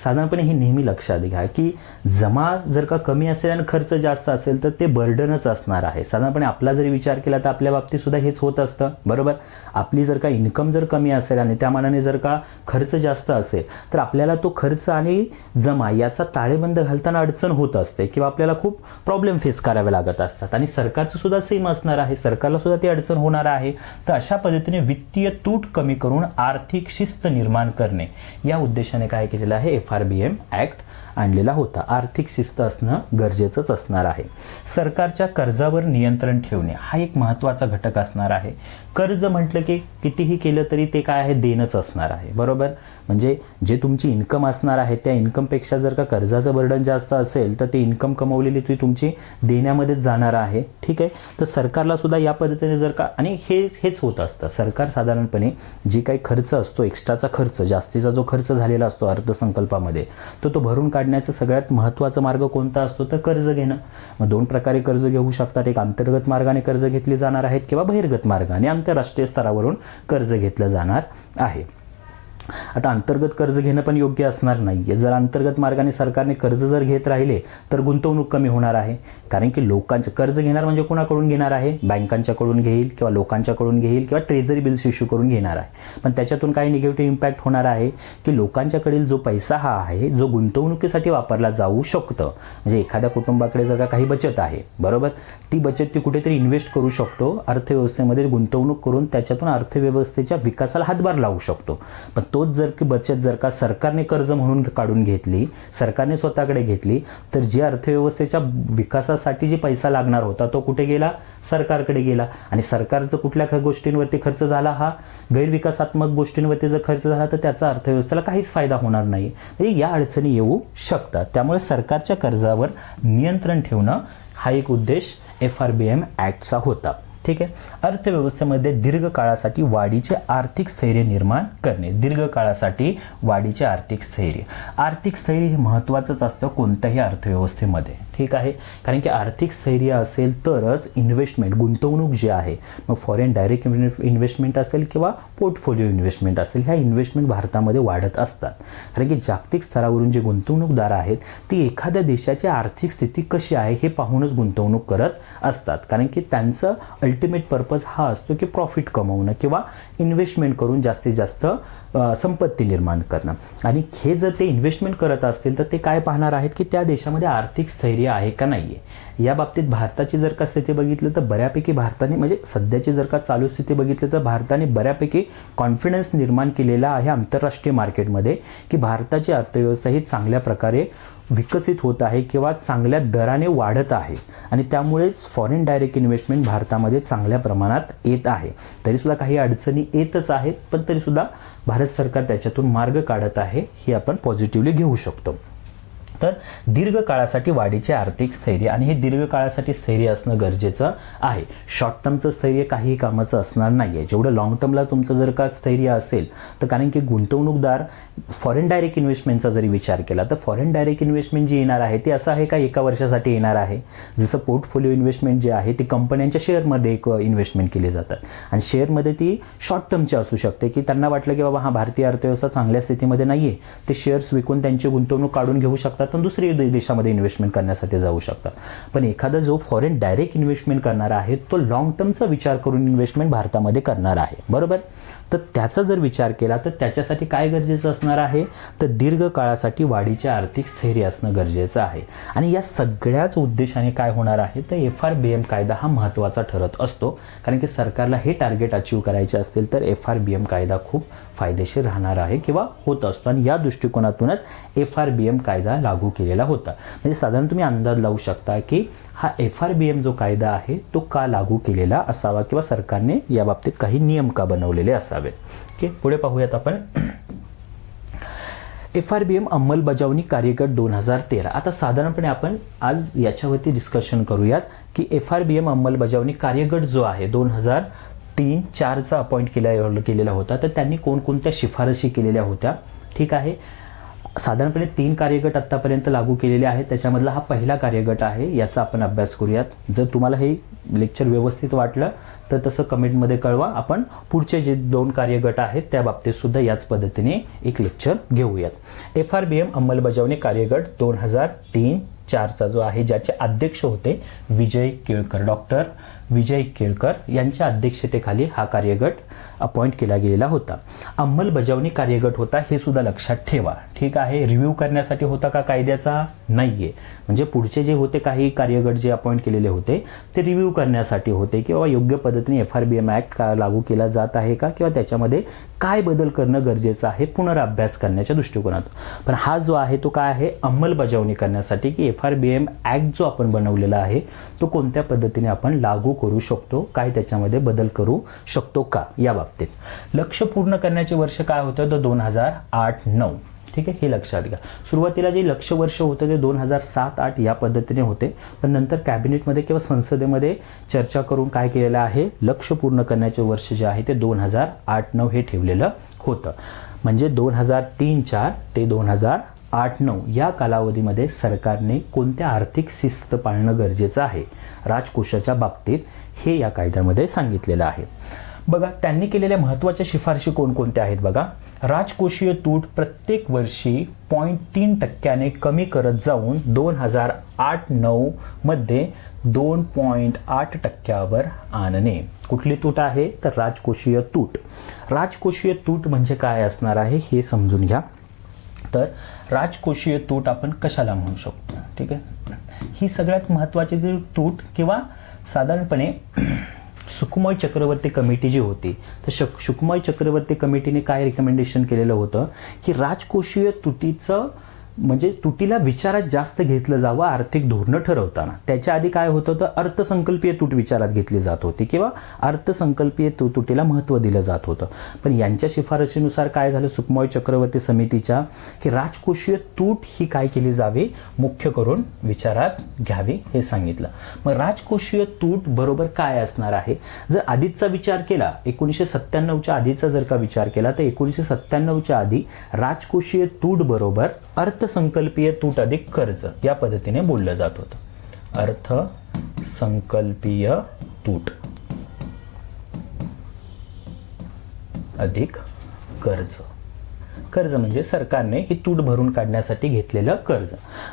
साधारणपणे हे नेहमी लक्षात घ्या की जमा जर का कमी असेल आणि खर्च जास्त असेल तर ते बर्डनच असणार आहे. साधारणपणे आपला जरी विचार केला तर आपल्या बाबतीत सुद्धा हेच होत असतं, बरोबर. आपली जर का इन्कम जर कमी असेल आणि त्या मानाने जर का खर्च जास्त असेल तर आपल्याला तो खर्च आणि जमा याचा ताळेबंद घालताना अडचण होत असते किंवा आपल्याला खूप प्रॉब्लेम फेस करावे लागत असतात. आणि सरकारचं सुद्धा सेम असणार आहे, सरकारला सुद्धा ती अडचण होणार आहे. तर अशा पद्धतीने वित्तीय तूट कमी करून आर्थिक शिस्त निर्माण करणे या उद्देशाने काय केलेलं आहे, FRBM ऍक्ट आणलेला होता. आर्थिक शिस्त असणं गरजेचंच असणार आहे. सरकारच्या कर्जावर नियंत्रण ठेवणे हा एक महत्त्वाचा घटक असणार आहे. कर्ज म्हटलं की कितीही केलं तरी ते काय आहे, देणंच असणार आहे, बरोबर. म्हणजे जे तुमची इन्कम असणार आहे त्या इन्कमपेक्षा जर का कर्जाचं बर्डन जास्त असेल तर ते इन्कम कमवलेली ती तुमची देण्यामध्येच जाणार आहे. ठीक आहे, तर सरकारला सुद्धा या पद्धतीने जर का, आणि हेच होत असतं, सरकार साधारणपणे जे काही खर्च असतो, एक्स्ट्राचा खर्च, जास्तीचा जो खर्च झालेला असतो अर्थसंकल्पामध्ये, तो भरून काढण्याचा सगळ्यात महत्त्वाचा मार्ग कोणता असतो, तर कर्ज घेणं. मग 2 प्रकारे कर्ज घेऊ शकतात. एक अंतर्गत मार्गाने कर्ज घेतली जाणार आहेत किंवा बहिर्गत मार्गाने आंतरराष्ट्रीय स्तरावरून कर्ज घेतलं जाणार आहे. आता अंतर्गत कर्ज घेणं पण योग्य असणार नाही. जर अंतर्गत मार्गाने सरकारने कर्ज जर घेत राहिले तर गुंतवणूक कमी होणार आहे. कारण की लोकांचं कर्ज घेणार म्हणजे कोणाकडून घेणार आहे, बँकांच्याकडून घेईल किंवा लोकांच्याकडून घेईल किंवा ट्रेझरी बिल्स इश्यू करून घेणार आहे. पण त्याच्यातून काही निगेटिव्ह इम्पॅक्ट होणार आहे की लोकांच्याकडील जो पैसा हा आहे जो गुंतवणुकीसाठी वापरला जाऊ शकतो. म्हणजे एखाद्या कुटुंबाकडे जर का काही बचत आहे, बरोबर, ती बचत ती कुठेतरी इन्व्हेस्ट करू शकतो, अर्थव्यवस्थेमध्ये गुंतवणूक करून त्याच्यातून अर्थव्यवस्थेच्या विकासाला हातभार लावू शकतो. पण तोच जर की बचत जर का सरकारने कर्ज म्हणून काढून घेतली, सरकारने स्वतःकडे घेतली, तर जी अर्थव्यवस्थेच्या विकासासाठी जी पैसा लागणार होता तो कुठे गेला, सरकारकडे गेला. आणि सरकारचं कुठल्या गोष्टींवरती खर्च झाला, हा गैरविकासात्मक गोष्टींवरती जर खर्च झाला तर त्याचा अर्थव्यवस्थेला काहीच फायदा होणार नाही. म्हणजे या अडचणी येऊ शकतात. त्यामुळे सरकारच्या कर्जावर नियंत्रण ठेवणं हा एक उद्देश FRBM ऍक्टचा होता. ठीक आहे, अर्थव्यवस्थेमध्ये दीर्घकाळासाठी वाढीचे आर्थिक स्थैर्य निर्माण करणे. दीर्घकाळासाठी वाढीचे आर्थिक स्थैर्य. आर्थिक स्थैर्य हे महत्त्वाचंच असतं कोणत्याही अर्थव्यवस्थेमध्ये. ठीक आहे, कारण की आर्थिक स्थैर्य असेल तरच इन्व्हेस्टमेंट, गुंतवणूक जी आहे, मग फॉरेन डायरेक्ट इन्व्हेस्टमेंट असेल किंवा पोर्टफोलिओ इन्व्हेस्टमेंट असेल, ह्या इन्व्हेस्टमेंट भारतामध्ये वाढत असतात. कारण की जागतिक स्तरावरून जे गुंतवणूकदार आहेत ती एखाद्या देशाची आर्थिक स्थिती कशी आहे हे पाहूनच गुंतवणूक करत असतात. कारण की त्यांचं अल्टिमेट पर्पज हा असतो की प्रॉफिट कमवणं किंवा इन्व्हेस्टमेंट करून जास्तीत जास्त संपत्ती निर्माण करणं. आणि हे जर ते इन्व्हेस्टमेंट करत असतील तर ते काय पाहणार आहेत की त्या देशामध्ये आर्थिक स्थैर्य आहे का नाही आहे. या बाबतीत भारताची जर का स्थिती बघितली तर बऱ्यापैकी भारताने, म्हणजे सध्याची जर का चालू स्थिती बघितली तर भारताने बऱ्यापैकी कॉन्फिडन्स निर्माण केलेला आहे आंतरराष्ट्रीय मार्केटमध्ये की भारताची अर्थव्यवस्था ही चांगल्या प्रकारे विकसित होत आहे किंवा चांगल्या दराने वाढत आहे आणि त्यामुळेच फॉरेन डायरेक्ट इन्व्हेस्टमेंट भारतामध्ये चांगल्या प्रमाणात येत आहे. तरीसुद्धा काही अडचणी येतच आहेत, पण तरीसुद्धा भारत सरकार त्याच्यातून मार्ग काढत आहे, हे आपण पॉझिटिव्हली घेऊ शकतो. तर दीर्घकाळासाठी वाढीचे आर्थिक स्थैर्य, आणि हे दीर्घकाळासाठी स्थैर्य असणं गरजेचं आहे. शॉर्ट टर्मचं स्थैर्य काही कामाचं असणार नाही आहे. जेवढं लॉंग टर्मला तुमचं जर का स्थैर्य असेल तर, कारण की गुंतवणूकदार फॉरेन डायरेक्ट इन्व्हेस्टमेंटचा जरी विचार केला तर फॉरेन डायरेक्ट इन्व्हेस्टमेंट जी येणार आहे ते असं आहे का एका वर्षासाठी येणार आहे. जसं पोर्टफोलिओ इन्व्हेस्टमेंट जे आहे ती कंपन्यांच्या शेअरमध्ये एक इन्व्हेस्टमेंट केली जातात आणि शेअरमध्ये ती शॉर्ट टर्मची असू शकते की त्यांना वाटलं की बाबा हा भारतीय अर्थव्यवस्था चांगल्या स्थितीमध्ये नाही आहे, ते शेअर्स विकून त्यांची गुंतवणूक काढून घेऊ शकतात पण दुसरी देशामध्ये इन्व्हेस्टमेंट करण्यासाठी जाऊ शकतात. पण एखादा जो फॉरेन डायरेक्ट इन्व्हेस्टमेंट करणारा आहे तो लॉंग टर्मचा विचार करून इन्व्हेस्टमेंट भारतामध्ये करणार आहे, बरोबर. तर त्याचा जर विचार केला तर त्याच्यासाठी काय गरजेचं असणार आहे, तर दीर्घकाळासाठी वाढीचे आर्थिक स्थैर्य असणं गरजेचं आहे. आणि या सगळ्याच उद्देशाने काय होणार आहे तर FRBM कायदा हा महत्त्वाचा ठरत असतो, कारण की सरकारला हे टार्गेट अचीव करायचे असतील तर FRBM कायदा खूप फायदेशीर राहणार आहे किंवा होत असतो. आणि या दृष्टिकोनातूनच FRBM कायदा लागू केलेला होता. म्हणजे साधारण तुम्ही अंदाज लावू शकता की हा FRBM जो कायदा आहे तो का लागू केलेला असावा किंवा सरकारने या बाबतीत काही नियम का बनवलेले असावेत. ओके, पुढे पाहूयात आपण. FRBM अंमलबजावणी कार्यगट 2013. आता साधारणपणे आपण आज याच्यावरती डिस्कशन करूयात की FRBM अंमलबजावणी कार्यगट जो आहे 2003-04चा अपॉइंट केलेला होता, तर त्यांनी कोणकोणत्या शिफारशी केलेल्या होत्या. ठीक आहे, साधारणपणे 3 कार्यगट आत्तापर्यंत लागू केलेले आहेत. त्याच्यामधला हा पहिला कार्यगट आहे, याचा आपण अभ्यास करूयात. जर तुम्हाला हे लेक्चर व्यवस्थित वाटलं तर तसं कमेंटमध्ये कळवा. आपण पुढचे जे 2 कार्यगट आहेत त्या बाबतीत सुद्धा याच पद्धतीने एक लेक्चर घेऊयात. FRBM अंमलबजावणी कार्यगट 2003-04चा जो आहे, ज्याचे अध्यक्ष होते विजय केळकर, डॉक्टर विजय केळकर यांच्या अध्यक्षतेखाली हा कार्यगट अपॉइंट केला गेलेला होता. अंमलबजावणी कार्यगट होता हे सुद्धा लक्षात ठेवा. ठीक आहे, रिव्ह्यू करण्यासाठी होता का कायद्याचा? नाहीये. म्हणजे पुढचे जे होते काही कार्यगट जे अपॉइंट केलेले होते ते रिव्ह्यू करण्यासाठी होते किंवा योग्य पद्धतीने FRBM ॲक्ट का लागू केला जात आहे का किंवा त्याच्यामध्ये काय बदल करणं गरजेचं आहे पुनराभ्यास करण्याच्या दृष्टिकोनात. पण हा जो आहे तो काय आहे, अंमलबजावणी करण्यासाठी की FRBM ॲक्ट जो आपण बनवलेला आहे तो कोणत्या पद्धतीने आपण लागू करू शकतो, काय त्याच्यामध्ये बदल करू शकतो का या बाबतीत. लक्ष पूर्ण करण्याचे वर्ष काय होतं तर 2008-09. ठीक आहे, हे लक्षात घ्या. सुरुवातीला जे लक्ष वर्ष होतं ते 2007-08 या पद्धतीने होते, पण नंतर कॅबिनेटमध्ये किंवा संसदेमध्ये चर्चा करून काय केलेलं आहे, लक्ष पूर्ण करण्याचे वर्ष जे आहे ते 2008-09 हे ठेवलेलं होतं. म्हणजे 2003-04 ते 2008-09 या कालावधीमध्ये सरकारने कोणत्या आर्थिक शिस्त पाळणं गरजेचं आहे राजकोषाच्या बाबतीत हे या कायद्यामध्ये सांगितलेलं आहे. बघा, त्यांनी केलेल्या महत्त्वाच्या शिफारशी कोणकोणत्या आहेत बघा. राजकोषीय तूट प्रत्येक वर्षी 0.3% कमी करत जाऊन 2008-09 मध्ये 2.8% आणणे. कुठली तूट आहे तर राजकोषीय तूट. राजकोषीय तूट म्हणजे काय असणार आहे हे समजून घ्या. तर राजकोषीय तूट आपण कशाला म्हणू शकतो? ठीक आहे, ही सगळ्यात महत्त्वाची तूट किंवा साधारणपणे सुकुमाई चक्रवर्ती कमिटी जी होती तर सुकुमाई चक्रवर्ती कमिटीने काय रिकमेंडेशन केलेलं होतं की राजकोषीय तुटीचं म्हणजे तुटीला विचारात जास्त घेतलं जावं आर्थिक धोरणं ठरवताना. त्याच्या आधी काय होतं तर अर्थसंकल्पीय तूट विचारात घेतली जात होती किंवा अर्थसंकल्पीय तुटीला महत्त्व दिलं जात होतं. पण यांच्या शिफारशीनुसार काय झालं सुकुमाई चक्रवर्ती समितीच्या की राजकोषीय तूट ही काय केली जावी, मुख्य करून विचारात घ्यावी हे सांगितलं. मग राजकोषीय तूट बरोबर काय असणार आहे, जर आधीचा विचार केला 1997च्या आधीचा जर का विचार केला तर 1997च्या आधी राजकोषीय तूट बरोबर अर्थसंकल्पीय तूट अधिक कर्ज या पद्धतीने बोललं जात होतं. अर्थसंकल्पीय तूट अधिक कर्ज. कर्ज म्हणजे सरकारने ही तूट भरून काढण्यासाठी घेतलेलं कर्ज.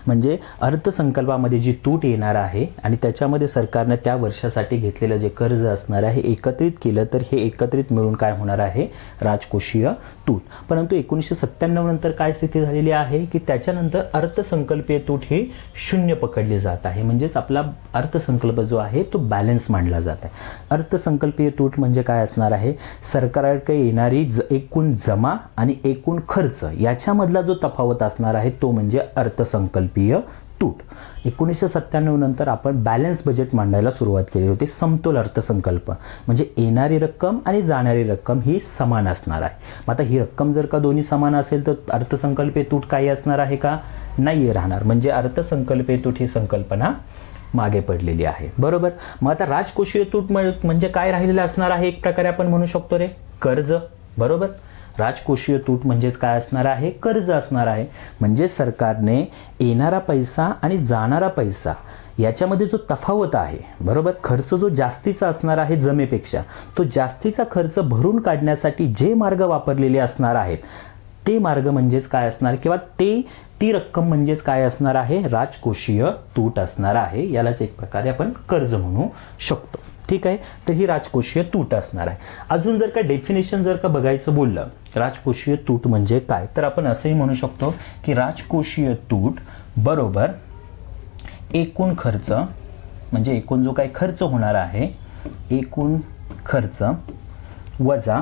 म्हणजे अर्थसंकल्पामध्ये जी तूट येणार आहे आणि त्याच्यामध्ये सरकारने त्या वर्षासाठी घेतलेलं जे कर्ज असणार आहे एकत्रित केलं तर हे एकत्रित मिळून काय होणार आहे राजकोषीय तूट. परंतु 1997 नंतर काय स्थिती झालेली आहे की त्याच्यानंतर अर्थसंकल्पीय तूट ही 0 पकडली जात आहे. म्हणजेच आपला अर्थसंकल्प जो आहे तो बॅलन्स मांडला जात आहे. अर्थसंकल्पीय तूट म्हणजे काय असणार आहे, सरकारकडे येणारी एकूण जमा आणि एकूण खर्च याच्यामधला जो तफावत असणार आहे तो म्हणजे अर्थसंकल्पीय तूट. 1997 नंतर आपण बॅलन्स बजेट मांडायला सुरुवात केली होती. समतोल अर्थसंकल्प म्हणजे येणारी रक्कम आणि जाणारी रक्कम ही समान असणार आहे. मग आता ही रक्कम जर का दोन्ही समान असेल तर अर्थसंकल्पीय तूट काही असणार आहे का? नाही राहणार. म्हणजे अर्थसंकल्पीय तूट ही संकल्पना मागे पडलेली आहे. बरोबर. मग आता राजकोषीय तूट म्हणजे काय राहिलेलं असणार आहे? एक प्रकारे आपण म्हणू शकतो रे कर्ज. बरोबर. राजकोषीय तूट म्हणजेच काय असणार आहे? कर्ज असणार आहे. म्हणजे सरकारने येणारा पैसा आणि जाणारा पैसा याच्यामध्ये जो तफावत आहे, बरोबर, खर्च जो जास्तीचा असणार आहे जमेपेक्षा, तो जास्तीचा खर्च भरून काढण्यासाठी जे मार्ग वापरलेले असणार आहेत ते मार्ग म्हणजेच काय असणार किंवा ती रक्कम म्हणजेच काय असणार आहे? राजकोषीय तूट असणार आहे. यालाच एक प्रकारे आपण कर्ज म्हणू शकतो. ठीक आहे. तर ही राजकोषीय तूट असणार आहे. अजून जर का डेफिनेशन जर का बघायचं बोललं राजकोषीय तूट म्हणजे काय, तर आपण असंही म्हणू शकतो की राजकोषीय तूट बरोबर एकूण खर्च म्हणजे एकूण जो काही खर्च होणार आहे, एकूण खर्च वजा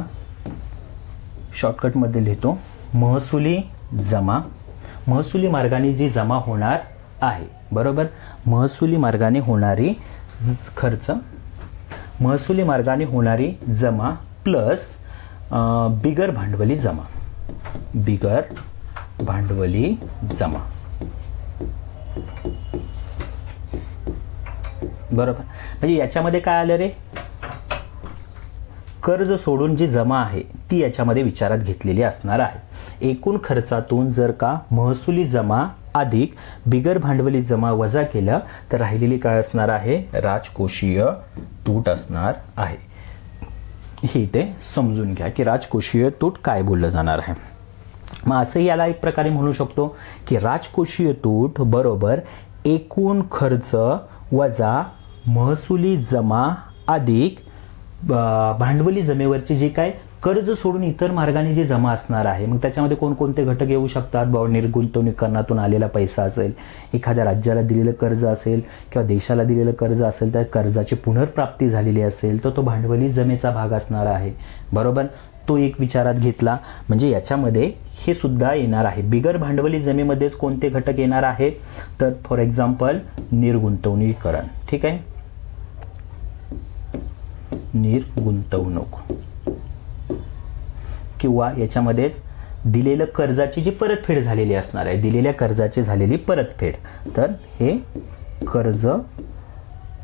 शॉर्टकटमध्ये लिहितो महसुली जमा, महसुली मार्गाने जी जमा होणार आहे. बरोबर. महसुली मार्गाने होणारी खर्च, महसुली मार्गाने होणारी जमा प्लस बिगर भांडवली जमा, बिगर भांडवली जमा. बरोबर. म्हणजे याच्यामध्ये काय आलं रे? कर्ज सोडून जी जमा आहे ती याच्यामध्ये विचारात घेतलेली असणार आहे. एकूण खर्चातून जर का महसुली जमा अधिक बिगर भांडवली जमा वजा केलं तर राहिलेली काय असणार आहे? राजकोषीय तूट असणार आहे. हे ते समजून घ्या की राजकोषीय तूट काय बोललं जाणार आहे. मग असं याला एक प्रकारे म्हणू शकतो की राजकोषीय तूट बरोबर एकूण खर्च वजा महसुली जमा अधिक भांडवली जमेवरची जी काय कर्ज सोडून इतर मार्गाने जे जमा असणार आहे. मग त्याच्यामध्ये कोणकोणते घटक येऊ शकतात? निर्गुंतवणूकरणातून आलेला पैसा असेल, एखाद्या राज्याला दिलेलं कर्ज असेल किंवा देशाला दिलेलं कर्ज असेल, त्या कर्जाची पुनर्प्राप्ती झालेली असेल तर तो भांडवली जमेचा भाग असणार आहे. बरोबर. तो एक विचारात घेतला. म्हणजे याच्यामध्ये हे सुद्धा येणार आहे. बिगर भांडवली जमेमध्येच कोणते घटक येणार आहे? तर फॉर एक्झाम्पल निर्गुंतवणुकीकरण. ठीक आहे. निर्गुंतवणूक किंवा याच्यामध्ये दिलेलं कर्जाची जी परतफेड झालेली असणार आहे, दिलेल्या कर्जाची झालेली परतफेड, तर हे कर्ज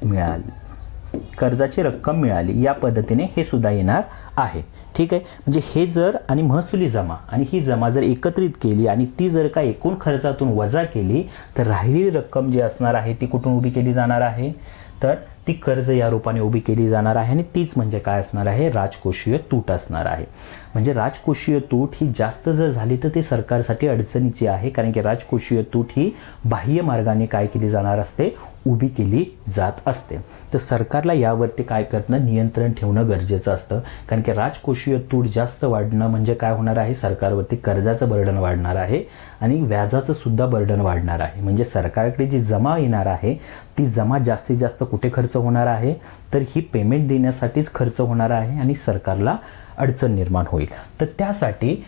मिळाली, कर्जाची रक्कम मिळाली, या पद्धतीने हे सुद्धा येणार आहे. ठीक आहे. म्हणजे हे जर आणि महसुली जमा आणि ही जमा जर एकत्रित केली आणि ती जर का एकूण खर्चातून वजा केली तर राहिलेली रक्कम जी असणार आहे ती कुठून उभी केली जाणार आहे? तर ती कर्ज या रूपाने उभी केली जाणार आहे आणि तीच म्हणजे काय असणार आहे? राजकोषीय तूट असणार आहे. म्हणजे राजकोषीय तूट ही जास्त जर झाली तर ती सरकारसाठी अडचणीची आहे, कारण की राजकोषीय तूट ही बाह्य मार्गाने काय केली जाणार असते? उभी केली जात असते. तर सरकारला यावरती काय करणं? नियंत्रण ठेवणं गरजेचं असतं, कारण की राजकोषीय तूट जास्त वाढणं म्हणजे काय होणार आहे? सरकारवरती कर्जाचं बर्डन वाढणार आहे आणि व्याजाचं सुद्धा बर्डन वाढणार आहे. म्हणजे सरकारकडे जी जमा येणार आहे ती जमा जास्तीत जास्त कुठे खर्च होणार आहे? तर ही पेमेंट देण्यासाठीच खर्च होणार आहे आणि सरकारला अडचण निर्माण होईल. तर त्यासाठी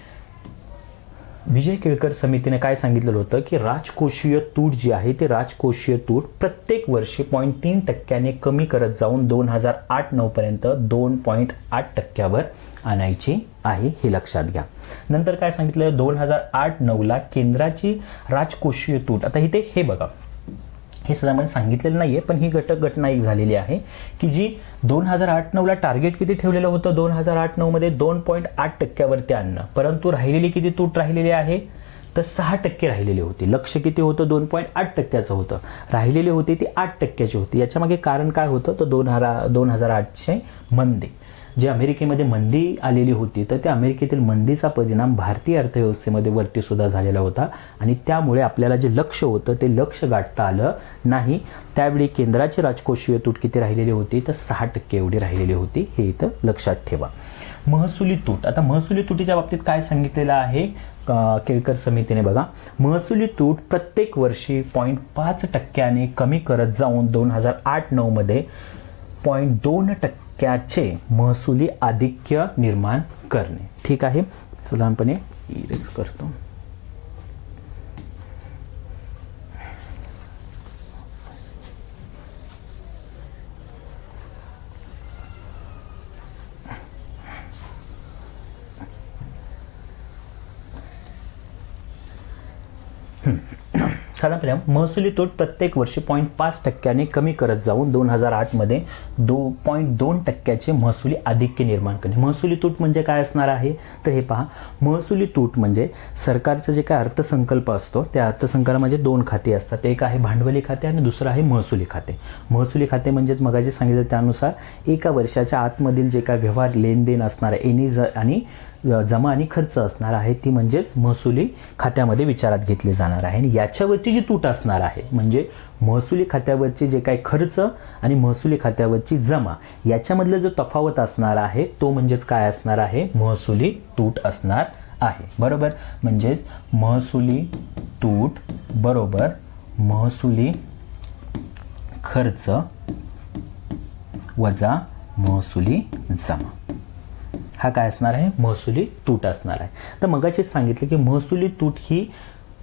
विजय केळकर समितीने काय सांगितलेलं होतं की राजकोषीय तूट जी आहे ती राजकोषीय तूट प्रत्येक वर्षी 0.3% कमी करत जाऊन 2008-09 पर्यंत 2.8% आणायची आहे, हे लक्षात घ्या. नंतर काय सांगितलं? 2008-09 केंद्राची राजकोषीय तूट. आता इथे हे बघा, हे सुद्धा मला सांगितलेलं नाहीये, पण ही घटना एक झालेली आहे की जी 2008-09 टार्गेट किती ठेवलेलं होतं? 2008-09 मध्ये 2.8% वरती आणणं, परंतु राहिलेली किती तूट राहिलेली आहे? तर 6% राहिलेली होती. लक्ष किती होतं? 2.8% होतं. राहिलेली होती ती 8% होती. याच्यामागे कारण काय होतं? तर 2008चे मंदी, जे अमेरिकेमध्ये मंदी आलेली होती, तर त्या अमेरिकेतील मंदीचा परिणाम भारतीय अर्थव्यवस्थेमध्ये वरती सुद्धा झालेला होता आणि त्यामुळे आपल्याला जे लक्ष होतं ते लक्ष गाठता आलं नाही. त्यावेळी केंद्राची राजकोषीय तूट किती राहिलेली होती? तर 6% एवढी राहिलेली होती. हे इथं लक्षात ठेवा. महसुली तूट. आता महसुली तुटीच्या बाबतीत काय सांगितलेलं आहे केळकर समितीने? बघा, महसुली तूट प्रत्येक वर्षी 0.5% कमी करत जाऊन 2008-09 मध्ये 0.2% महसुली आधिक्य निर्माण करणे. ठीक आहे. साधारणपणे इरेज करतो. साधारणपणे महसुली तूट प्रत्येक वर्षी 0.5% कमी करत जाऊन 2008मध्ये 2.2% महसुली आधिक्य निर्माण करणे. महसुली तूट म्हणजे काय असणार आहे तर हे पहा, महसुली तूट म्हणजे सरकारचं जे काय अर्थसंकल्प असतो त्या अर्थसंकल्पामध्ये दोन खाते असतात. एक आहे भांडवली खाते आणि दुसरं आहे महसुली खाते. महसुली खाते म्हणजेच मगाशी सांगितलं त्यानुसार एका वर्षाच्या आतमधील जे काय व्यवहार लेनदेन असणार आहे आणि जमा आणि खर्च असणार आहे ती म्हणजेच महसुली खात्यामध्ये विचारात घेतली जाणार आहे. आणि याच्यावरती जी तूट असणार आहे म्हणजे महसुली खात्यावरची जे काही खर्च आणि महसुली खात्यावरची जमा याच्यामधला जो तफावत असणार आहे तो म्हणजेच काय असणार आहे, महसुली तूट असणार आहे. बरोबर, म्हणजेच महसुली तूट बरोबर महसुली खर्च वजा महसुली जमा, हा काय असणार आहे, महसुली तूट असणार आहे. तर मगाशीच सांगितलं की महसुली तूट ही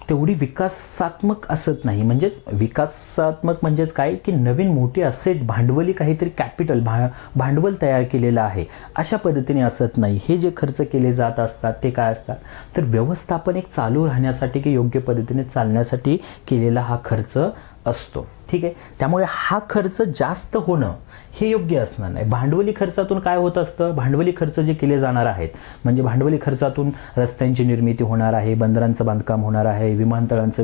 तेवढी विकासात्मक असत नाही. म्हणजेच विकासात्मक म्हणजेच काय की नवीन मोठी असेट भांडवली काहीतरी कॅपिटल भांडवल तयार केलेलं आहे अशा पद्धतीने असत नाही. हे जे खर्च केले जात असतात ते काय असतात तर व्यवस्थापन एक चालू राहण्यासाठी की योग्य पद्धतीने चालण्यासाठी केलेला हा खर्च असतो. ठीक आहे, त्यामुळे हा खर्च जास्त होणं हे योग्य असणार नाही. भांडवली खर्चातून काय होत असतं, भांडवली खर्च जे केले जाणार आहेत म्हणजे भांडवली खर्चातून रस्त्यांची निर्मिती होणार आहे, बंदरांचं बांधकाम होणार आहे, विमानतळांचा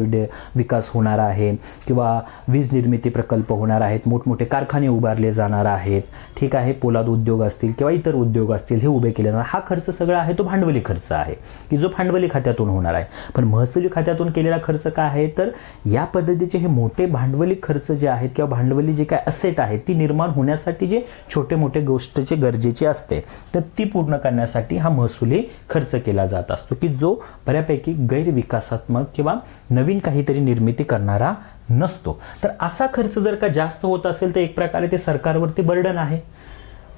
विकास होणार आहे किंवा वीज निर्मिती प्रकल्प होणार आहेत, मोठमोठे कारखाने उभारले जाणार आहेत. ठीक आहे, पोलाद उद्योग असतील किंवा इतर उद्योग असतील हे उभे केले जाणार. हा खर्च सगळा आहे तो भांडवली खर्च आहे की जो भांडवली खात्यातून होणार आहे. पण महसुली खात्यातून केलेला खर्च काय आहे तर या पद्धतीचे हे मोठे भांडवली खर्च जे आहेत किंवा भांडवली जे काय असेट आहे ती निर्माण होण्यासाठी जे छोटे मोठे गोष्टीचे गरजेचे असते तर ती पूर्ण करण्यासाठी हा महसुली खर्च केला जात असतो की जो बऱ्यापैकी गैरविकासात्मक किंवा नवीन काहीतरी निर्मिती करणारा नसतो. तर असा खर्च जर का जास्त होत असेल तर एक प्रकारे ते सरकारवरती बर्डन आहे.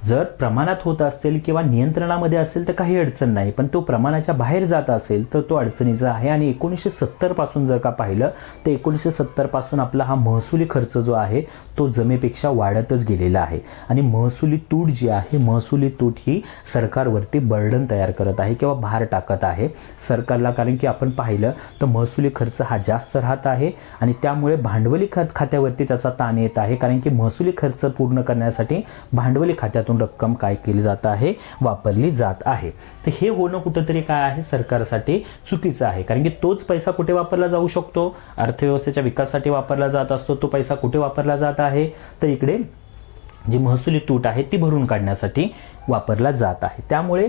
जर प्रमाणात होत असेल किंवा नियंत्रणामध्ये असेल तर काही अडचण नाही, पण तो प्रमाणाच्या बाहेर जात असेल तर तो अडचणीचा आहे. आणि 1970 पासून जर का पाहिलं तर 1970 पासून आपला हा महसुली खर्च जो आहे तो जमेपेक्षा वाढतच गेलेला आहे. आणि महसुली तूट जी आहे, महसुली तूट ही सरकारवरती बर्डन तयार करत आहे किंवा भार टाकत आहे सरकारला. कारण की आपण पाहिलं तर महसुली खर्च हा जास्त राहत आहे आणि त्यामुळे भांडवली खात्यावरती त्याचा ताण येत आहे. कारण की महसुली खर्च पूर्ण करण्यासाठी भांडवली खात्यात रक्कम काय केली जात आहे, वापरली जात आहे. तर हे होणं कुठेतरी काय आहे सरकारसाठी चुकीचं आहे. कारण की तोच पैसा कुठे वापरला जाऊ शकतो, अर्थव्यवस्थेच्या विकासासाठी वापरला जात असतो. तो पैसा कुठे वापरला जात आहे तर इकडे जी महसुली तूट आहे ती भरून काढण्यासाठी वापरला जात आहे. त्यामुळे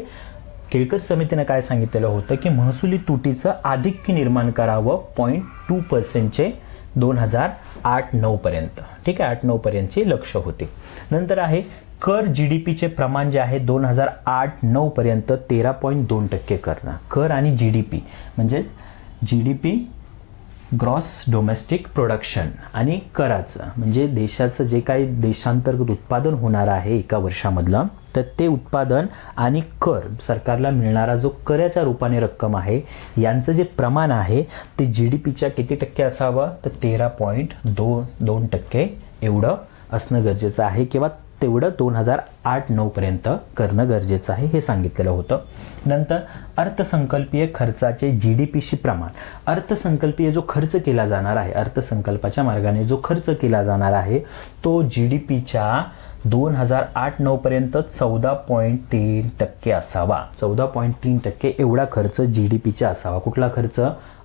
केळकर समितीने काय सांगितलेलं होतं की महसुली तुटीचं आधिक्य निर्माण करावं 0.2% 2008-9 पर्यंत. ठीक आहे, 8-9 पर्यंतचे लक्ष होते. नंतर आहे कर जीडीपीचे प्रमाण जे आहे 2008-9 पर्यंत 13.2% करणं. कर आणि जीडीपी म्हणजे जीडीपी ग्रॉस डोमेस्टिक प्रोडक्शन आणि कराचं म्हणजे देशाचं जे काही देशांतर्गत उत्पादन होणार आहे एका वर्षामधलं तर ते उत्पादन आणि कर सरकारला मिळणारा जो कराच्या रूपाने रक्कम आहे यांचं जे प्रमाण आहे ते जीडीपीच्या किती टक्के असावं तर 13.2% एवढं असणं गरजेचं आहे किंवा तेवढं 2008-9 पर्यंत करणं गरजेचं आहे हे सांगितलेलं होतं. नंतर अर्थसंकल्पीय खर्चाचे जीडीपीशी प्रमाण. अर्थसंकल्पीय जो खर्च केला जाणार आहे, अर्थसंकल्पाच्या मार्गाने जो खर्च केला जाणार आहे तो जीडीपीच्या 2008-9 पर्यंत 14.3% असावा. 14.3% एवढा खर्च जीडीपीचा असावा. कुठला खर्च?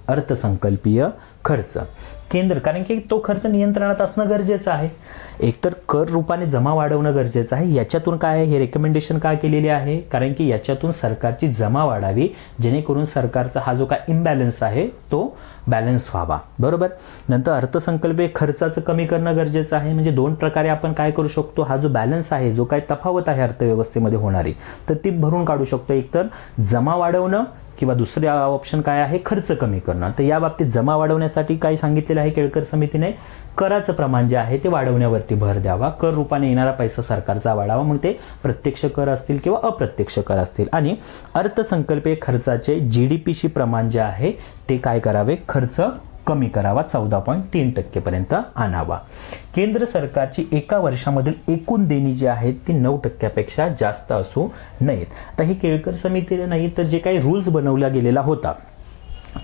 अर्थसंकल्पीय खर्च. केंद्र, कारण की तो खर्च नियंत्रणात असणं गरजेचं आहे. एकतर कर रूपाने जमा वाढवणं गरजेचं आहे. याच्यातून काय आहे हे रेकमेंडेशन काय केलेली आहे कारण की याच्यातून सरकारची जमा वाढावी जेणेकरून सरकारचा हा जो काय इम्बॅलन्स आहे तो बॅलन्स व्हावा. बरोबर. नंतर अर्थसंकल्पीय खर्चाचं कमी करणं गरजेचं आहे. म्हणजे दोन प्रकारे आपण काय करू शकतो, हा जो बॅलन्स आहे जो काय तफावत आहे अर्थव्यवस्थेमध्ये होणारी तर ती भरून काढू शकतो. एकतर जमा वाढवणं किंवा दुसरे ऑप्शन काय आहे खर्च कमी करणं. तर या बाबतीत जमा वाढवण्यासाठी त्यासाठी काय सांगितलेलं आहे केळकर समितीने, कराचं प्रमाण जे आहे ते वाढवण्यावरती भर द्यावा, कर रूपाने येणारा पैसा सरकारचा वाढावा, मग ते प्रत्यक्ष कर असतील किंवा अप्रत्यक्ष कर असतील, आणि अर्थसंकल्पीय खर्चाचे GDPशी प्रमाण जे आहे ते काय करावे, खर्च कमी करावा, 14.3% पर्यंत आणावा. केंद्र सरकारची एका वर्षामधील एकूण देणी जी आहेत ती 9% जास्त असू नयेत. आता हे केळकर समितीने नाही तर जे काही रूल्स बनवला गेलेला होता,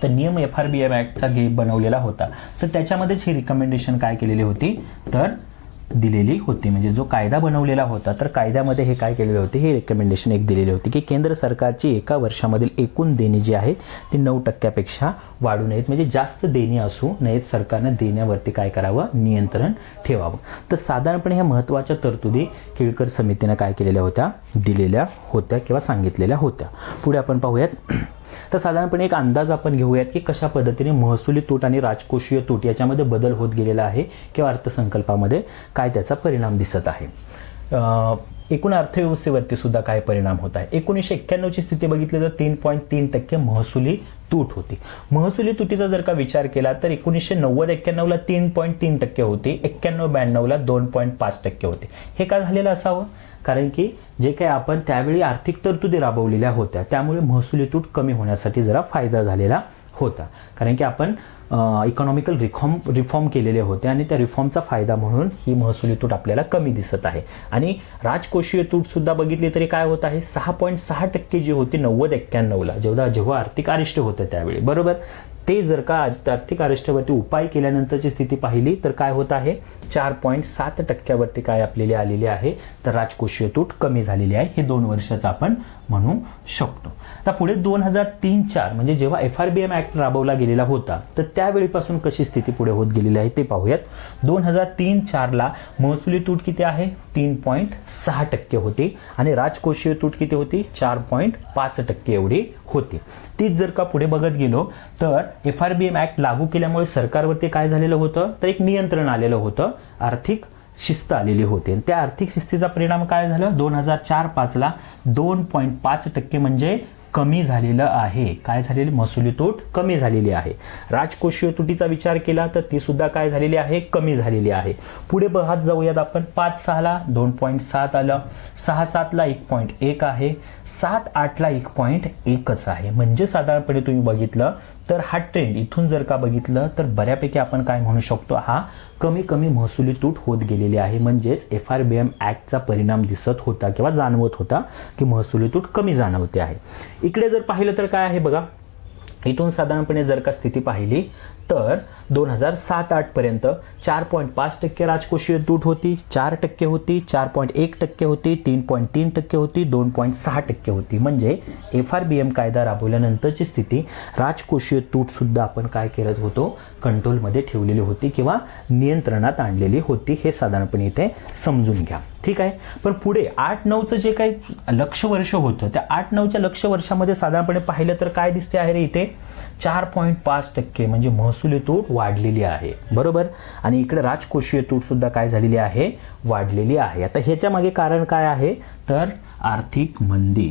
तर नियम FRBM ॲक्टचा बनवलेला होता, तर त्याच्यामध्येच ही रिकमेंडेशन काय केलेली होती तर दिलेली होती. म्हणजे जो कायदा बनवलेला होता तर कायद्यामध्ये हे काय केलेले होते, हे रिकमेंडेशन एक दिलेली होती की केंद्र सरकारची एका वर्षामधील एकूण देणी जी आहेत ती 9% वाढू नयेत, म्हणजे जास्त देणी असू नयेत. सरकारनं देण्यावरती काय करावं, नियंत्रण ठेवावं. तर साधारणपणे ह्या महत्त्वाच्या तरतुदी केळकर समितीने काय केलेल्या होत्या, दिलेल्या होत्या किंवा सांगितलेल्या होत्या. पुढे आपण पाहूयात. तर साधारणपणे एक अंदाज आपण घेऊयात की कशा पद्धतीने महसुली तूट आणि राजकोषीय तूट याच्यामध्ये बदल होत गेलेला आहे किंवा अर्थसंकल्पामध्ये काय त्याचा परिणाम दिसत आहे. एकूण अर्थव्यवस्थेवरती सुद्धा काय परिणाम होत आहे. 1991ची स्थिती बघितली तर 3.3% महसुली तूट होती. महसुली तुटीचा जर का विचार केला तर 1990-91ला 3.3% होती, 91-92ला 2.5% होते. हे का झालेलं असावं, कारण की जे काही आपण त्यावेळी आर्थिक तरतुदी राबवलेल्या होत्या त्यामुळे महसुली तूट कमी होण्यासाठी जरा फायदा झालेला होता, कारण की आपण इकॉनॉमिकल रिफॉर्म केलेले होते आणि त्या रिफॉर्मचा फायदा म्हणून ही महसुली तूट आपल्याला कमी दिसत आहे. आणि राजकोषीय तूट सुद्धा बघितली तरी काय होत आहे, 6.6% जी होती 90-91ला जेव्हा आर्थिक अरिष्ट होतं त्यावेळी, बरोबर. ते जर का आर्थिक अरिष्टावरती उपाय केल्यानंतरची स्थिती पाहिली तर काय होत आहे, 4.7% काय आपल्याला आलेली आहे, तर राजकोषीय तूट कमी झालेली आहे. हे 2 वर्षाचं आपण म्हणू शकतो. आता पुढे 2003-4 म्हणजे जेव्हा FRBM ॲक्ट राबवला गेलेला होता तर त्यावेळीपासून कशी स्थिती पुढे होत गेलेली आहे ते पाहूयात. 2003-4ला महसुली तूट किती आहे, 3.6% होती आणि राजकोषीय तूट किती होती, 4.5% एवढी होती. तीच जर का पुढे बघत गेलो तर FRBM ॲक्ट लागू केल्यामुळे सरकारवरती काय झालेलं होतं, तर एक नियंत्रण आलेलं होतं, आर्थिक शिस्त आलेली होती. आणि त्या आर्थिक शिस्तीचा परिणाम काय झालं, 2004-5ला 2.5% म्हणजे कमी झालेलं आहे. काय झालेली, महसुली तूट कमी झालेली आहे. राजकोषीय तुटीचा विचार केला तर ती सुद्धा काय झालेली आहे, कमी झालेली आहे. पुढे बघत जाऊयात आपण. 5-6ला 2.7 आलं, 6-7ला 1.1 आहे, 7-8ला 1.1च आहे. म्हणजे साधारणपणे तुम्ही बघितलं तर हा ट्रेंड इथून जर का बघितलं तर बऱ्यापैकी आपण काय म्हणू शकतो, हा कमी महसुली तूट होत गेलेली आहे. म्हणजेच FRBM ॲक्टचा परिणाम दिसत होता किंवा जाणवत होता की महसुली तूट कमी जाणवते आहे. इकडे जर पाहिलं तर काय आहे बघा, इथून साधारणपणे जर का स्थिती पाहिली तर 2007-8 पर्यंत 4.5% राजकोषीय तूट होती, 4% होती, 4.1% होती, 3.3% होती, 2.6% होती. म्हणजे FRBM कायदा राबवल्यानंतरची स्थिती राजकोषीय तूट सुद्धा आपण काय करत होतो, कंट्रोलमध्ये ठेवलेली होती किंवा नियंत्रणात आणलेली होती. हे साधारणपणे इथे समजून घ्या, ठीक आहे. पण पुढे 8-9चं जे काही लक्ष वर्ष होतं त्या 8-9च्या लक्ष वर्षामध्ये साधारणपणे पाहिलं तर काय दिसते आहे रे, इथे 4.5% म्हणजे महसुली तूट वाढलेली आहे, बरोबर. आणि इकडे राजकोषीय तूट सुद्धा काय झालेली आहे, वाढलेली आहे. आता ह्याच्या मागे कारण काय आहे, तर आर्थिक मंदी,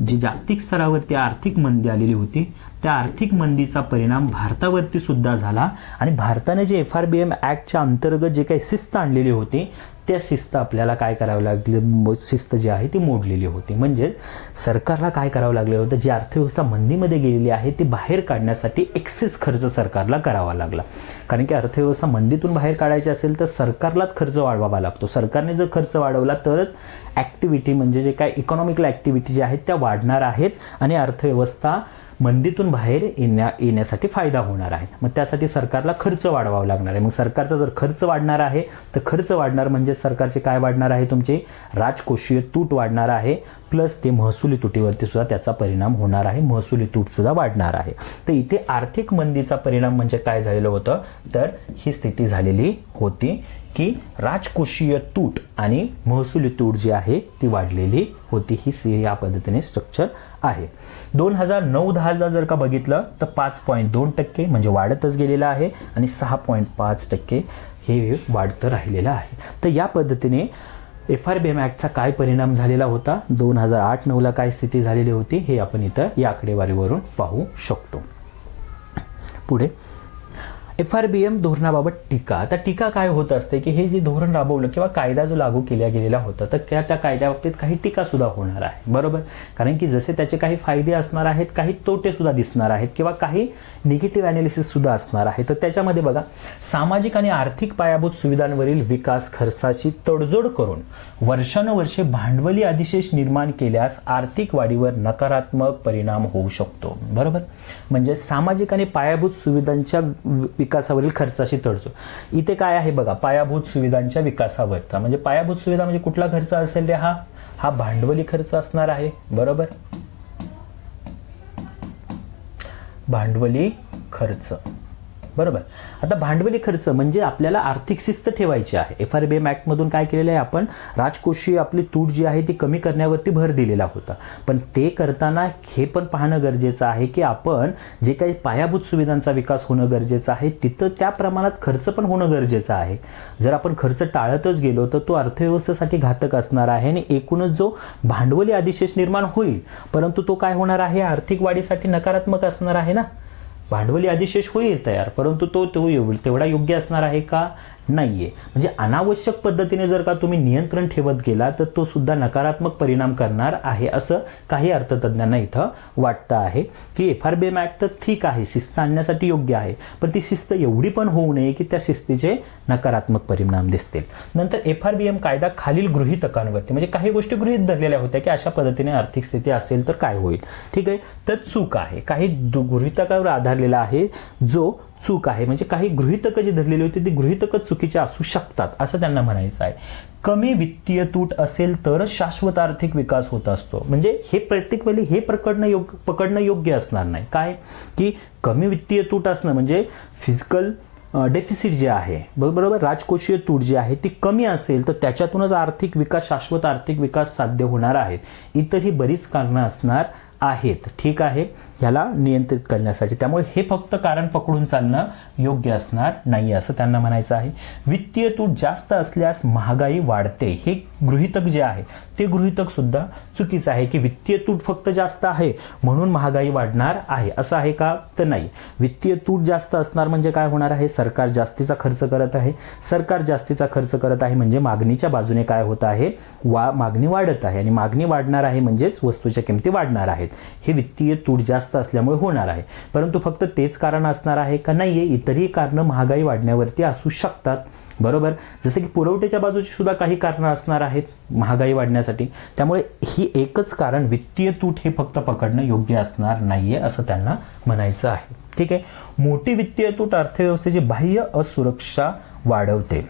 जी जागतिक स्तरावरती आर्थिक मंदी आलेली होती त्या आर्थिक मंदीचा परिणाम भारतावरती सुद्धा झाला. आणि भारताने जे FRBM ॲक्टच्या अंतर्गत जे काही शिस्त आणलेली होती त्या शिस्त आपल्याला काय करावं लागली, शिस्त जी आहे ती मोडलेली होती. म्हणजे सरकारला काय करावं लागलं होतं, जी अर्थव्यवस्था मंदीमध्ये गेलेली आहे ती बाहेर काढण्यासाठी एक्सेस खर्च सरकारला करावा लागला. कारण की अर्थव्यवस्था मंदीतून बाहेर काढायची असेल तर सरकारलाच खर्च वाढवावा लागतो. सरकारने जर खर्च वाढवला तरच ॲक्टिव्हिटी म्हणजे जे काय इकॉनॉमिकल ॲक्टिव्हिटी ज्या आहेत त्या वाढणार आहेत आणि अर्थव्यवस्था मंदीतून बाहेर येण्यासाठी फायदा होणार आहे. मग त्यासाठी सरकारला खर्च वाढवावा लागणार आहे. मग सरकारचा जर खर्च वाढणार आहे तर खर्च वाढणार म्हणजे सरकारचे काय वाढणार आहे, तुमचे राजकोषीय तूट वाढणार आहे, प्लस ते महसुली तुटीवरती सुद्धा त्याचा परिणाम होणार आहे, महसुली तूट सुद्धा वाढणार आहे. तर इथे आर्थिक मंदीचा परिणाम म्हणजे काय झालेलं होतं, तर ही स्थिती झालेली होती की राजकोषीय तूट आणि महसुली तूट जी आहे ती वाढलेली होती. ही या पद्धतीने स्ट्रक्चर आहे. 2009-10ला जर का बघितलं तर 5.2% म्हणजे वाढतच गेलेला आहे आणि 6.5% हे वाढतं राहिलेलं आहे. तर या पद्धतीने FRBM ॲक्टचा काय परिणाम झालेला होता, 2008-9ला काय स्थिती झालेली होती हे आपण इथं या आकडेवारीवरून पाहू शकतो. पुढे FRBM धोरणाबाबत टीका. आता टीका काय होत असते की हे जे धोरण राबवलं किंवा कायदा जो लागू केला गेलेला होता तर त्या कायद्याबाबतीत काही टीका सुद्धा होणार आहे, बरोबर. कारण की जसे त्याचे काही फायदे असणार आहेत, काही तोटे सुद्धा दिसणार आहेत किंवा काही निगेटिव्ह ॲनालिसिस सुद्धा असणार आहे. तर त्याच्यामध्ये बघा, सामाजिक आणि आर्थिक पायाभूत सुविधांवरील विकास खर्चाची तडजोड करून वर्षानुवर्षे भांडवली अधिशेष निर्माण केल्यास आर्थिक वाढीवर नकारात्मक परिणाम होऊ शकतो, बरोबर. म्हणजे सामाजिक आणि पायाभूत सुविधांच्या विकासावरील खर्चाची तडजोड. इथे काय आहे बघा, पायाभूत सुविधांच्या विकासावरचा म्हणजे पायाभूत सुविधा म्हणजे कुठला खर्च असेल रे, हा भांडवली खर्च असणार आहे, बरोबर. भांडवली खर्च, बरोबर. आता भांडवली खर्च म्हणजे आपल्याला आर्थिक शिस्त ठेवायची आहे. FRBM ऍक्ट मधून काय केलेलं आहे आपण, राजकोषीय आपली तूट जी आहे ती कमी करण्यावरती भर दिलेला होता. पण ते करताना हे पण पाहणं गरजेचं आहे की आपण जे काही पायाभूत सुविधांचा विकास होणं गरजेचं आहे तिथं त्या प्रमाणात खर्च पण होणं गरजेचं आहे. जर आपण खर्च टाळतच गेलो तर तो अर्थव्यवस्थेसाठी घातक असणार आहे आणि एकूणच जो भांडवली अधिशेष निर्माण होईल परंतु तो काय होणार आहे, आर्थिक वाढीसाठी नकारात्मक असणार आहे ना. भांडवली अधिशेष होईल तयार परंतु तो तेवढा योग्य असणार आहे का, नाहीये. म्हणजे अनावश्यक पद्धतीने जर का तुम्ही नियंत्रण ठेवत गेला तर तो सुद्धा नकारात्मक परिणाम करणार आहे असं काही अर्थतज्ञांना इथं वाटतं आहे की FRBM ऍक्ट तर ठीक आहे, शिस्त आणण्यासाठी योग्य आहे, पण ती शिस्त एवढी पण होऊ नये की त्या शिस्तीचे नकारात्मक परिणाम दिसतील. नंतर FRBM कायदा खालील गृहीतकांवरती म्हणजे काही गोष्टी गृहीत धरलेल्या होत्या की अशा पद्धतीने आर्थिक स्थिती असेल तर काय होईल, ठीक आहे. तर चूक आहे, काही गृहीतकावर आधारलेला आहे जो चूक आहे. म्हणजे काही गृहीतकं जी धरलेली होती ती गृहीतकं चुकीची असू शकतात असं त्यांना म्हणायचं आहे. कमी वित्तीय तूट असेल तरच शाश्वत आर्थिक विकास होत असतो. म्हणजे हे प्रत्येक वेळी हे पकडणं योग्य असणार नाही. काय की कमी वित्तीय तूट असणं म्हणजे फिजिकल डेफिसिट जे आहे, बरोबर, राजकोषीय तूट जी आहे ती कमी असेल तर त्याच्यातूनच आर्थिक विकास, शाश्वत आर्थिक विकास साध्य होणार आहेत. इतरही बरीच कारणं असणार आहेत, ठीक आहे, याला नियंत्रित करण्यासाठी. त्यामुळे हे फक्त कारण पकडून चालणं योग्य असणार नाही असं त्यांना म्हणायचं आहे. वित्तीय तूट जास्त असल्यास महागाई वाढते, हे गृहीतक जे आहे ते गृहीतक सुद्धा चुकीचं आहे की वित्तीय तूट फक्त जास्त आहे म्हणून महागाई वाढणार आहे, असं आहे का, तर नाही. वित्तीय तूट जास्त असणार म्हणजे काय होणार आहे, सरकार जास्तीचा खर्च करत आहे. सरकार जास्तीचा खर्च करत आहे म्हणजे मागणीच्या बाजूने काय होत आहे, मागणी वाढत आहे आणि मागणी वाढणार आहे म्हणजेच वस्तूच्या किमती वाढणार आहेत. हे वित्तीय तूट जास्त असल्यामुळे होणार आहे. परंतु फक्त तेच कारण असणार आहे का, नाहीये, इतरही कारणं महागाई वाढण्यावरती असू शकतात, बरोबर. जसे की पुरवठ्याच्या बाजूची सुद्धा काही कारणं असणार आहेत महागाई वाढण्यासाठी. त्यामुळे ही एकच कारण वित्तीय तूट हे फक्त पकडणं योग्य असणार नाहीये असं त्यांना म्हणायचं आहे, ठीक आहे. मोठी वित्तीय तूट अर्थव्यवस्थेची बाह्य असुरक्षा वाढवते,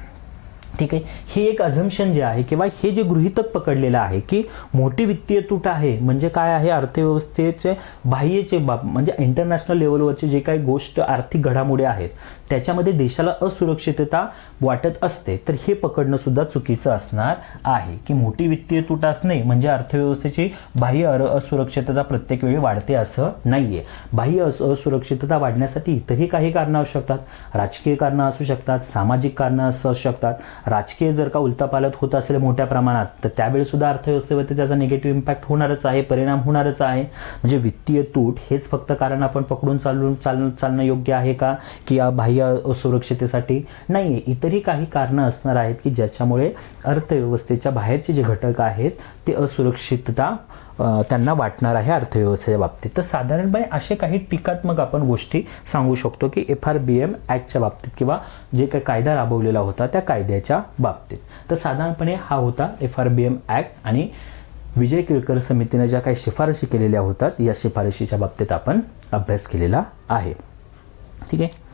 ठीक आहे. हे एक अझम्पशन जे आहे किंवा हे जे गृहीतक पकडलेलं आहे की मोठी वित्तीय तूट आहे म्हणजे काय आहे, अर्थव्यवस्थेचे बाह्यचे म्हणजे इंटरनॅशनल लेवलवरचे जे काही गोष्ट आर्थिक घडामोडी आहेत त्याच्यामध्ये देशाला असुरक्षितता वाटत असते. तर हे पकडणं सुद्धा चुकीचं असणार आहे की मोठी वित्तीय तूट असणे म्हणजे अर्थव्यवस्थेची बाह्य असुरक्षितता प्रत्येक वेळी वाढते असं नाहीये. बाह्य असुरक्षितता वाढण्यासाठी इतरही काही कारणं असू शकतात, राजकीय कारणं असू शकतात, सामाजिक कारणं असू शकतात. राजकीय जर का उलथापालथ होत असेल मोठ्या प्रमाणात तर त्यावेळी सुद्धा अर्थव्यवस्थेवरती त्याचा निगेटिव्ह इम्पॅक्ट होणारच आहे, परिणाम होणारच आहे. म्हणजे वित्तीय तूट हेच फक्त कारण आपण पकडून चालणं योग्य आहे का, की बाह्य असुरक्षिततेसाठी नाहीये. इतरही काही कारणं असणार आहेत की ज्याच्यामुळे अर्थव्यवस्थेच्या बाहेरचे जे घटक आहेत ते असुरक्षितता त्यांना वाटणार आहे अर्थव्यवस्थेच्या बाबतीत. तर साधारणपणे असे काही टीकात्मक आपण गोष्टी सांगू शकतो की FRBM ऍक्टच्या बाबतीत किंवा जे काही कायदा राबवलेला होता त्या कायद्याच्या बाबतीत. तर साधारणपणे हा होता FRBM ऍक्ट आणि विजय केळकर समितीने ज्या काही शिफारशी केलेल्या होतात या शिफारशीच्या बाबतीत आपण अभ्यास केलेला आहे, ठीक आहे.